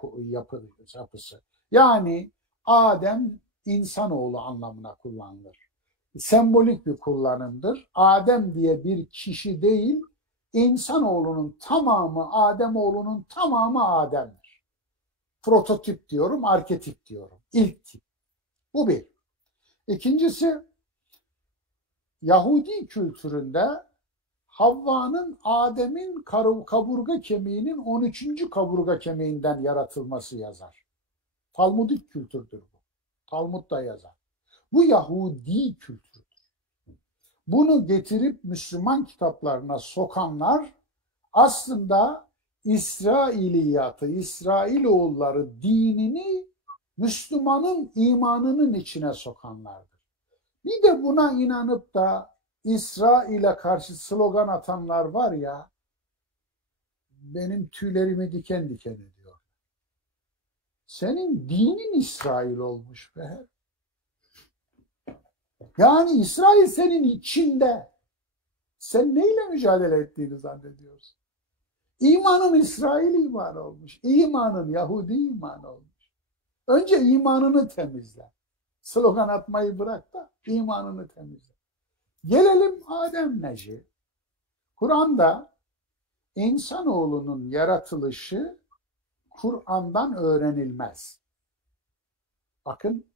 yapısı. Yani Adem insanoğlu anlamına kullanılır. Sembolik bir kullanımdır. Adem diye bir kişi değil, insanoğlunun tamamı, Ademoğlunun tamamı Adem'dir. Prototip diyorum, arketip diyorum. İlk tip. Bu bir. İkincisi, Yahudi kültüründe Havva'nın Adem'in kaburga kemiğinin 13. kaburga kemiğinden yaratılması yazar. Talmudik kültürdür bu. Talmud da yazar. Bu Yahudi kültürüdür. Bunu getirip Müslüman kitaplarına sokanlar aslında İsrailiyatı, İsrailoğulları dinini Müslümanın imanının içine sokanlardır. Bir de buna inanıp da İsrail'e karşı slogan atanlar var ya, benim tüylerimi diken diken ediyor. Senin dinin İsrail olmuş be. Yani İsrail senin içinde. Sen neyle mücadele ettiğini zannediyorsun? İmanın İsrail imanı olmuş. İmanın Yahudi imanı olmuş. Önce imanını temizle. Slogan atmayı bırak da imanını temizle. Gelelim Adem Neci. Kur'an'da insanoğlunun yaratılışı Kur'an'dan öğrenilmez. Bakın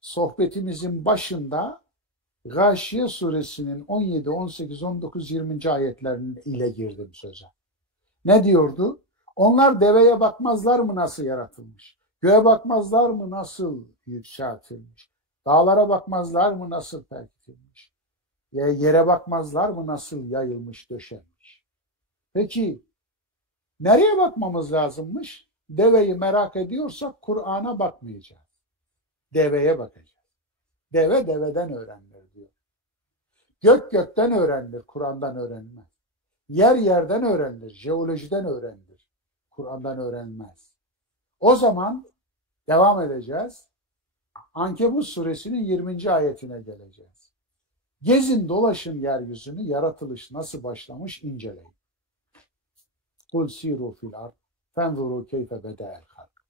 sohbetimizin başında Gâşiye suresinin 17, 18, 19, 20. ayetlerine girdim söze. Ne diyordu? Onlar deveye bakmazlar mı nasıl yaratılmış? Göğe bakmazlar mı nasıl yükseltilmiş? Dağlara bakmazlar mı nasıl perkitilmiş? Yere bakmazlar mı nasıl yayılmış, döşenmiş? Peki nereye bakmamız lazımmış? Deveyi merak ediyorsak Kur'an'a bakmayacağız. Deveye bakacağız. Deve deveden öğrenilir diyor. Gök gökten öğrenilir, Kur'an'dan öğrenmez. Yer yerden öğrenilir, jeolojiden öğrenilir. Kur'an'dan öğrenmez. O zaman devam edeceğiz. Ankebut suresinin 20. ayetine geleceğiz. Gezin dolaşın yeryüzünü, yaratılış nasıl başlamış inceleyin. Kul siru fil ard fenzuru keyfe beda'el halk.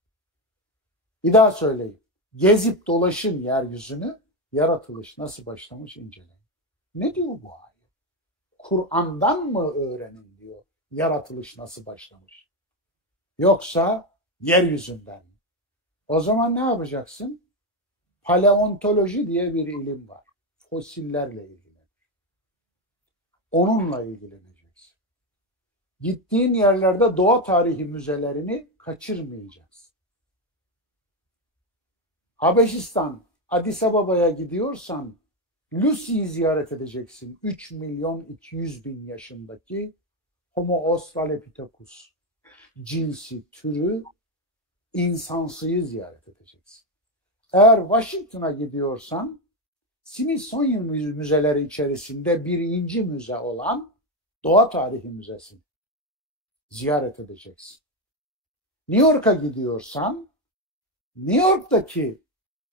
Bir daha söyleyin. Gezip dolaşın yeryüzünü, yaratılış nasıl başlamış inceleyin. Ne diyor bu ayet? Kur'an'dan mı öğrenin diyor, yaratılış nasıl başlamış? Yoksa yeryüzünden mi? O zaman ne yapacaksın? Paleontoloji diye bir ilim var. Fosillerle ilgilenir. Onunla ilgileneceksin. Gittiğin yerlerde doğa tarihi müzelerini kaçırmayacaksın. Habeşistan, Addis Ababa'ya gidiyorsan Lucy'yi ziyaret edeceksin. 3.200.000 yaşındaki Homo australopithecus cinsi, türü insansıyı ziyaret edeceksin. Eğer Washington'a gidiyorsan Smithsonian müzeleri içerisinde birinci müze olan Doğa Tarihi Müzesi'ni ziyaret edeceksin. New York'a gidiyorsan New York'taki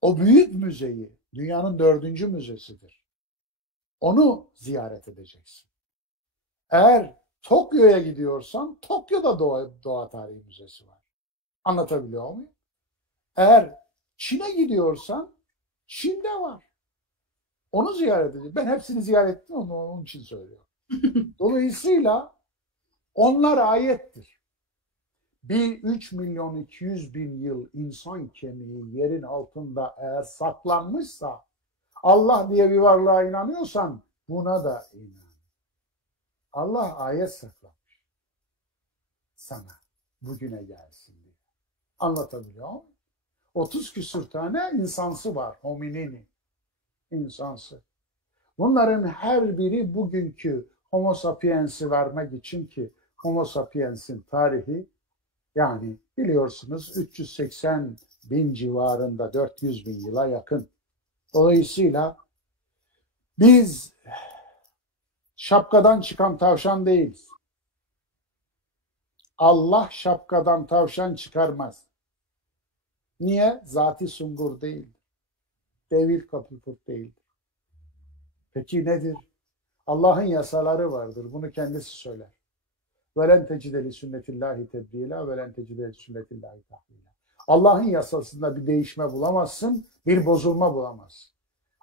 o büyük müzeyi, dünyanın 4. müzesidir. Onu ziyaret edeceksin. Eğer Tokyo'ya gidiyorsan Tokyo'da Doğa Tarihi Müzesi var. Anlatabiliyor muyum? Eğer Çin'e gidiyorsan Çin'de var. Onu ziyaret edeceksin. Ben hepsini ziyaret ettim, onun için söylüyorum. Dolayısıyla onlar ayettir. Bir 3.200.000 yıl insan kemiği yerin altında eğer saklanmışsa, Allah diye bir varlığa inanıyorsan buna da inan. Allah ayet saklamış sana bugüne gelsin diye. Anlatabiliyor muyum? 30 küsur tane insansı var, hominini insansı. Bunların her biri bugünkü Homo sapiens'i vermek için ki Homo sapiens'in tarihi yani biliyorsunuz 380.000 civarında 400.000 yıla yakın. Dolayısıyla biz şapkadan çıkan tavşan değiliz. Allah şapkadan tavşan çıkarmaz. Niye? Zati sungur değildir. Devir kapıpırt değildir. Peki nedir? Allah'ın yasaları vardır. Bunu kendisi söyler. وَلَنْ تَجِدَ لِسُنَّةِ اللّٰهِ تَبْد۪يلًا وَلَنْ تَجِدَ لِسُنَّةِ اللّٰهِ تَحْو۪يلًا. Allah'ın yasasında bir değişme bulamazsın, bir bozulma bulamazsın.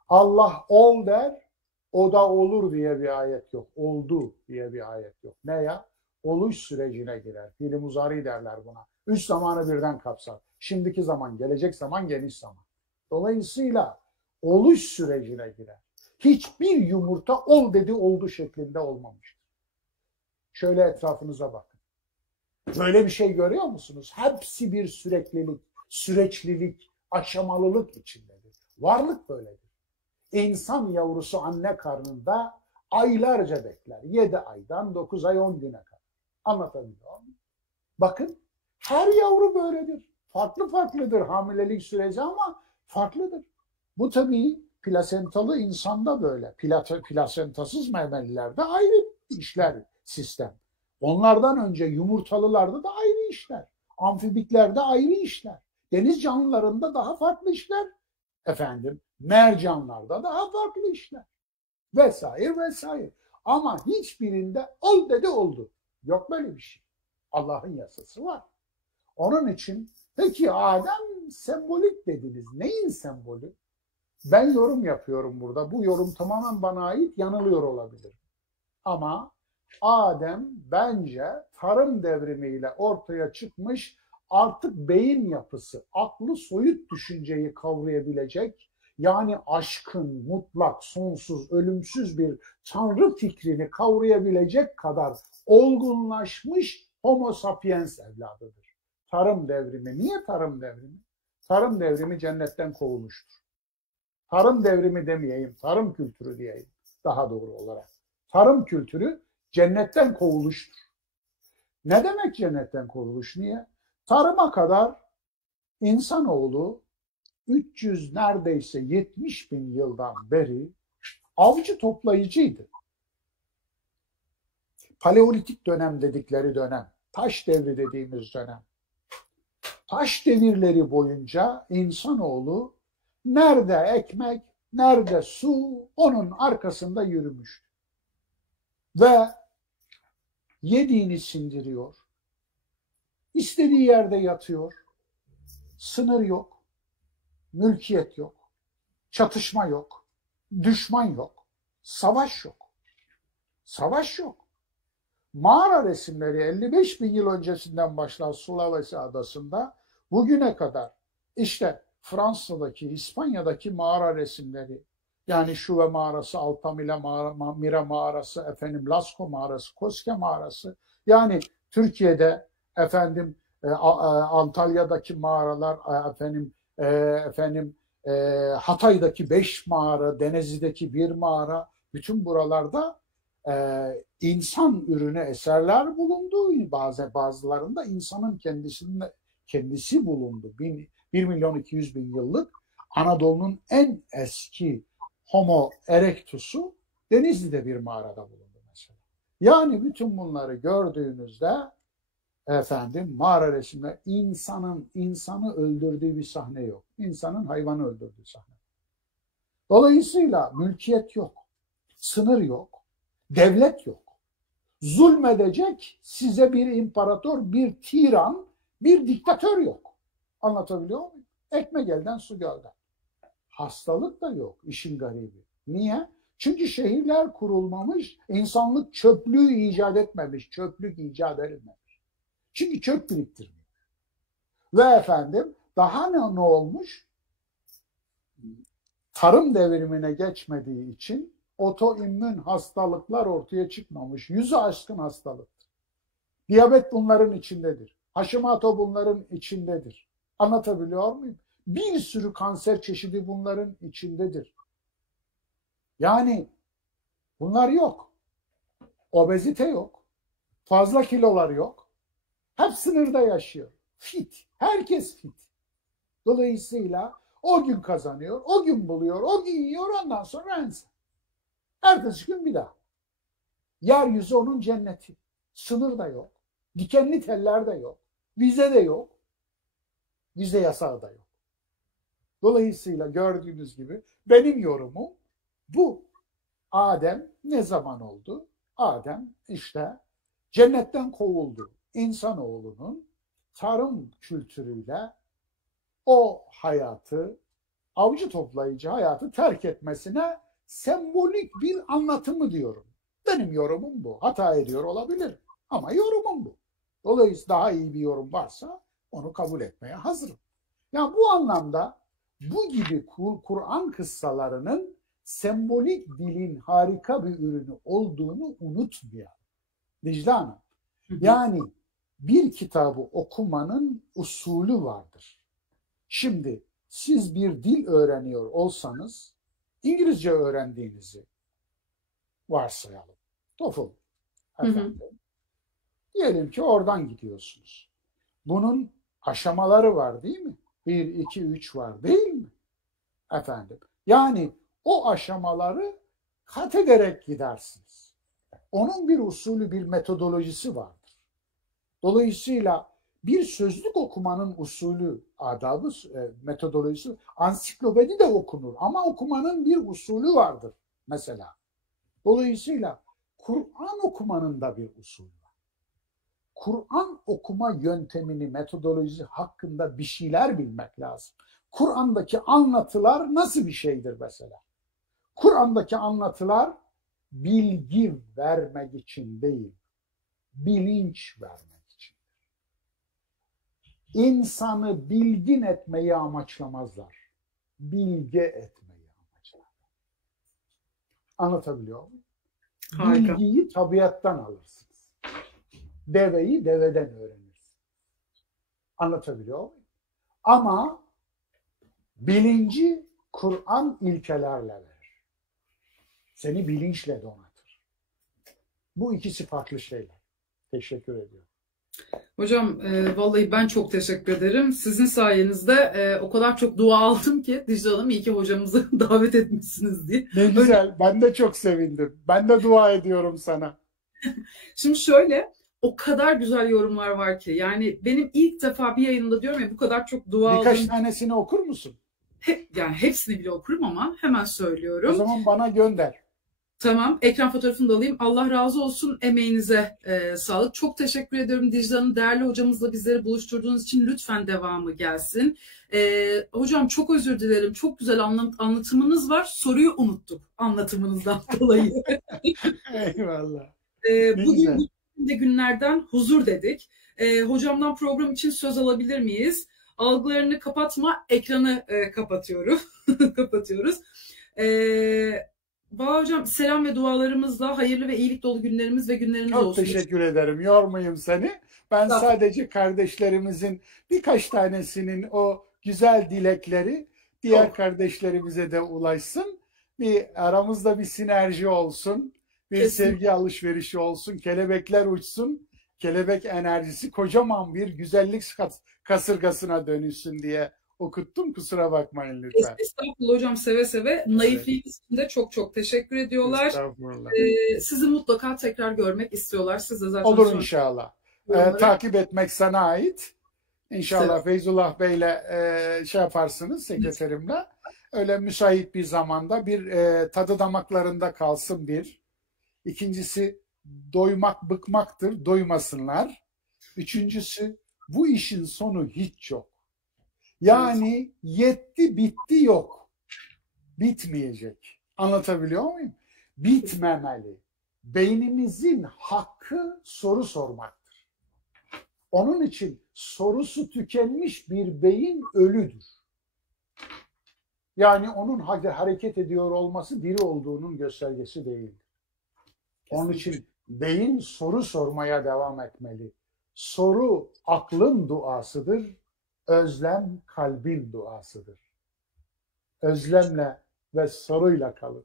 Allah ol der, o da olur diye bir ayet yok. Oldu diye bir ayet yok. Ne ya? Oluş sürecine girer. Fiil-i muzari derler buna. 3 zamanı birden kapsar. Şimdiki zaman, gelecek zaman, geniş zaman. Dolayısıyla oluş sürecine girer. Hiçbir yumurta ol dedi oldu şeklinde olmamıştır. Şöyle etrafınıza bakın. Böyle bir şey görüyor musunuz? Hepsi bir süreklilik, süreçlilik, aşamalılık içindedir. Varlık böyledir. İnsan yavrusu anne karnında aylarca bekler. 7 aydan 9 ay 10 güne kadar. Anlatabiliyor muyum? Bakın her yavru böyledir. Farklı farklıdır hamilelik süreci ama farklıdır. Bu tabii plasentalı insanda böyle. Plasentasız memelilerde ayrı işler sistem. Onlardan önce yumurtalılarda da ayrı işler. Amfibiklerde ayrı işler. Deniz canlılarında daha farklı işler. Efendim, mercanlarda daha farklı işler. Vesaire vesaire. Ama hiçbirinde ol dedi oldu. Yok böyle bir şey. Allah'ın yasası var. Onun için peki Adem sembolik dediniz. Neyin sembolü? Ben yorum yapıyorum burada. Bu yorum tamamen bana ait, yanılıyor olabilir. Ama Adem bence tarım devrimiyle ortaya çıkmış artık beyin yapısı, aklı soyut düşünceyi kavrayabilecek, yani aşkın mutlak, sonsuz, ölümsüz bir tanrı fikrini kavrayabilecek kadar olgunlaşmış Homo sapiens evladıdır. Tarım devrimi. Niye tarım devrimi? Tarım devrimi cennetten kovulmuştur. Tarım devrimi demeyeyim, tarım kültürü diyeyim daha doğru olarak. Tarım kültürü cennetten kovuluştur. Ne demek cennetten kovuluş? Niye? Tarıma kadar insanoğlu 300 neredeyse 70 bin yıldan beri avcı toplayıcıydı. Paleolitik dönem dedikleri dönem, taş devri dediğimiz dönem. Taş devirleri boyunca insanoğlu nerede ekmek, nerede su, onun arkasında yürümüş. Ve yediğini sindiriyor. İstediği yerde yatıyor. Sınır yok. Mülkiyet yok. Çatışma yok. Düşman yok. Savaş yok. Savaş yok. Mağara resimleri 55 bin yıl öncesinden başlar Sulawesi adasında bugüne kadar işte Fransa'daki, İspanya'daki mağara resimleri, yani Şuve mağarası, Altamira mağarası, efendim Lascaux mağarası, Koske mağarası, yani Türkiye'de efendim Antalya'daki mağaralar, Hatay'daki 5 mağara, Denizli'deki 1 mağara, bütün buralarda insan ürünü eserler bulundu. Bazılarında insanın kendisi bulundu. 1.200.000 yıllık Anadolu'nun en eski Homo erectus'u Denizli'de bir mağarada bulundu mesela. Yani bütün bunları gördüğünüzde efendim mağara resimde insanı öldürdüğü bir sahne yok. İnsanın hayvanı öldürdüğü sahne. Dolayısıyla mülkiyet yok. Sınır yok. Devlet yok. Zulmedecek size bir imparator, bir tiran, bir diktatör yok. Anlatabiliyor muyum? Ekmek elden su gölden. Hastalık da yok, işin garibi. Niye? Çünkü şehirler kurulmamış, insanlık çöplüğü icat etmemiş, çöplük icat edilmemiş. Çünkü çöp biriktirmiyor. Ve efendim daha ne olmuş? Tarım devrimine geçmediği için otoimmün hastalıklar ortaya çıkmamış. 100'ü aşkın hastalıktır. Diyabet bunların içindedir. Hashimoto bunların içindedir. Anlatabiliyor muyum? Bir sürü kanser çeşidi bunların içindedir. Yani bunlar yok. Obezite yok. Fazla kilolar yok. Hep sınırda yaşıyor. Fit. Herkes fit. Dolayısıyla o gün kazanıyor, o gün buluyor, o gün yiyor, ondan sonra ense. Ertesi gün bir daha. Yeryüzü onun cenneti. Sınır da yok. Dikenli teller de yok. Vize de yok. Vize yasağı da yok. Dolayısıyla gördüğünüz gibi benim yorumum bu. Adem ne zaman oldu? Adem işte cennetten kovuldu. İnsanoğlunun tarım kültürüyle o hayatı, avcı toplayıcı hayatı terk etmesine sembolik bir anlatımı diyorum. Benim yorumum bu. Hata ediyor olabilir ama yorumum bu. Dolayısıyla daha iyi bir yorum varsa onu kabul etmeye hazırım. Yani bu anlamda bu gibi Kur'an kıssalarının sembolik dilin harika bir ürünü olduğunu unutmayalım. Dicle Hanım. Yani bir kitabı okumanın usulü vardır. Şimdi siz bir dil öğreniyor olsanız İngilizce öğrendiğinizi varsayalım. TOEFL efendim. Diyelim ki oradan gidiyorsunuz. Bunun aşamaları var değil mi? 1, 2, 3 var değil mi? Efendim. Yani o aşamaları kat ederek gidersiniz. Onun bir usulü, bir metodolojisi vardır. Dolayısıyla bir sözlük okumanın usulü, adabı, metodolojisi, ansiklopedi de okunur ama okumanın bir usulü vardır mesela. Dolayısıyla Kur'an okumanın da bir usulü var. Kur'an okuma yöntemini, metodolojisi hakkında bir şeyler bilmek lazım. Kur'an'daki anlatılar nasıl bir şeydir mesela? Kur'an'daki anlatılar bilgi vermek için değil, bilinç vermek için. İnsanı bilgin etmeyi amaçlamazlar. Bilge etmeyi amaçlarlar. Anlatabiliyor muyum? Harika. Bilgiyi tabiattan alırsınız. Deveyi deveden öğrenirsiniz. Anlatabiliyor muyum? Ama bilinci Kur'an ilkelerle verir. Seni bilinçle donatır. Bu ikisi farklı şeyler. Teşekkür ediyorum. Hocam vallahi ben çok teşekkür ederim. Sizin sayenizde o kadar çok dua aldım ki Dicle Hanım iyi ki hocamızı davet etmişsiniz diye. Ne güzel. Ben de çok sevindim. Ben de dua ediyorum sana. Şimdi şöyle, o kadar güzel yorumlar var ki. Yani benim ilk defa bir yayında diyorum ya bu kadar çok dua Birkaç aldım. tanesini okur musun? Yani hepsini bile okurum ama hemen söylüyorum. O zaman bana gönder. Tamam, ekran fotoğrafını da alayım. Allah razı olsun, emeğinize sağlık. Çok teşekkür ediyorum Dicle Hanım. Değerli hocamızla bizleri buluşturduğunuz için lütfen devamı gelsin. Hocam çok özür dilerim. Çok güzel anlatımınız var. Soruyu unuttuk anlatımınızdan dolayı. Eyvallah. Bugün de günlerden huzur dedik. Hocamdan program için söz alabilir miyiz? Algılarını kapatma, ekranı kapatıyoruz. kapatıyoruz. Bahar Hocam selam ve dualarımızla hayırlı ve iyilik dolu günlerimiz ve günleriniz Çok olsun. Çok teşekkür ederim. Yormayayım seni. Ben sadece kardeşlerimizin birkaç tanesinin o güzel dilekleri diğer kardeşlerimize de ulaşsın. Bir aramızda bir sinerji olsun. Bir Kesinlikle. Sevgi alışverişi olsun. Kelebekler uçsun. Kelebek enerjisi kocaman bir güzellik kasırgasına dönüşsün diye okuttum. Kusura bakmayın lütfen. Estağfurullah hocam, seve seve. Naifliğiniz için de çok çok teşekkür ediyorlar. Estağfurullah. Sizi mutlaka tekrar görmek istiyorlar. Siz de zaten olur inşallah. Takip etmek sana ait. İnşallah evet. Feyzullah Bey'le şey yaparsınız, sekreterimle. Öyle müsait bir zamanda bir tadı damaklarında kalsın bir. İkincisi doymak bıkmaktır, doymasınlar. Üçüncüsü bu işin sonu hiç yok. Yani yetti bitti yok. Bitmeyecek. Anlatabiliyor muyum? Bitmemeli. Beynimizin hakkı soru sormaktır. Onun için sorusu tükenmiş bir beyin ölüdür. Yani onun hareket ediyor olması diri olduğunun göstergesi değildir. Onun için beyin soru sormaya devam etmeli. Soru aklın duasıdır. Özlem kalbin duasıdır. Özlemle ve soruyla kalın.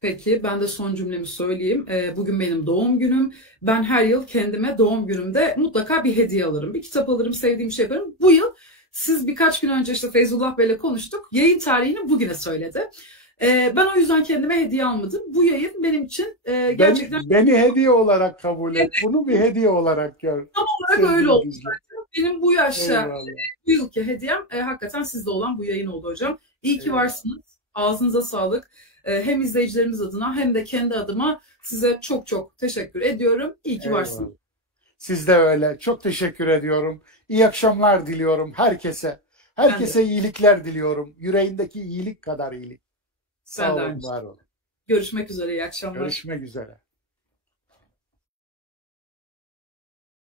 Peki ben de son cümlemi söyleyeyim. Bugün benim doğum günüm. Ben her yıl kendime doğum günümde mutlaka bir hediye alırım. Bir kitap alırım, sevdiğim şey yaparım. Bu yıl siz birkaç gün önce işte Feyzullah Bey'le konuştuk. Yayın tarihini bugüne söyledi. Ben o yüzden kendime hediye almadım. Bu yayın benim için gerçekten... Beni hediye olarak kabul et. Bunu bir hediye olarak gör. Tam olarak öyle oldu zaten. Benim bu yaşta bu yılki hediyem hakikaten sizde olan bu yayın oldu hocam. İyi ki varsınız. Ağzınıza sağlık. Hem izleyicilerimiz adına hem de kendi adıma size çok çok teşekkür ediyorum. İyi ki varsınız. Siz de öyle. Çok teşekkür ediyorum. İyi akşamlar diliyorum herkese. Herkese iyilikler diliyorum. Yüreğindeki iyilik kadar iyilik. Sağ olun, var olun. Görüşmek üzere. İyi akşamlar. Görüşmek üzere.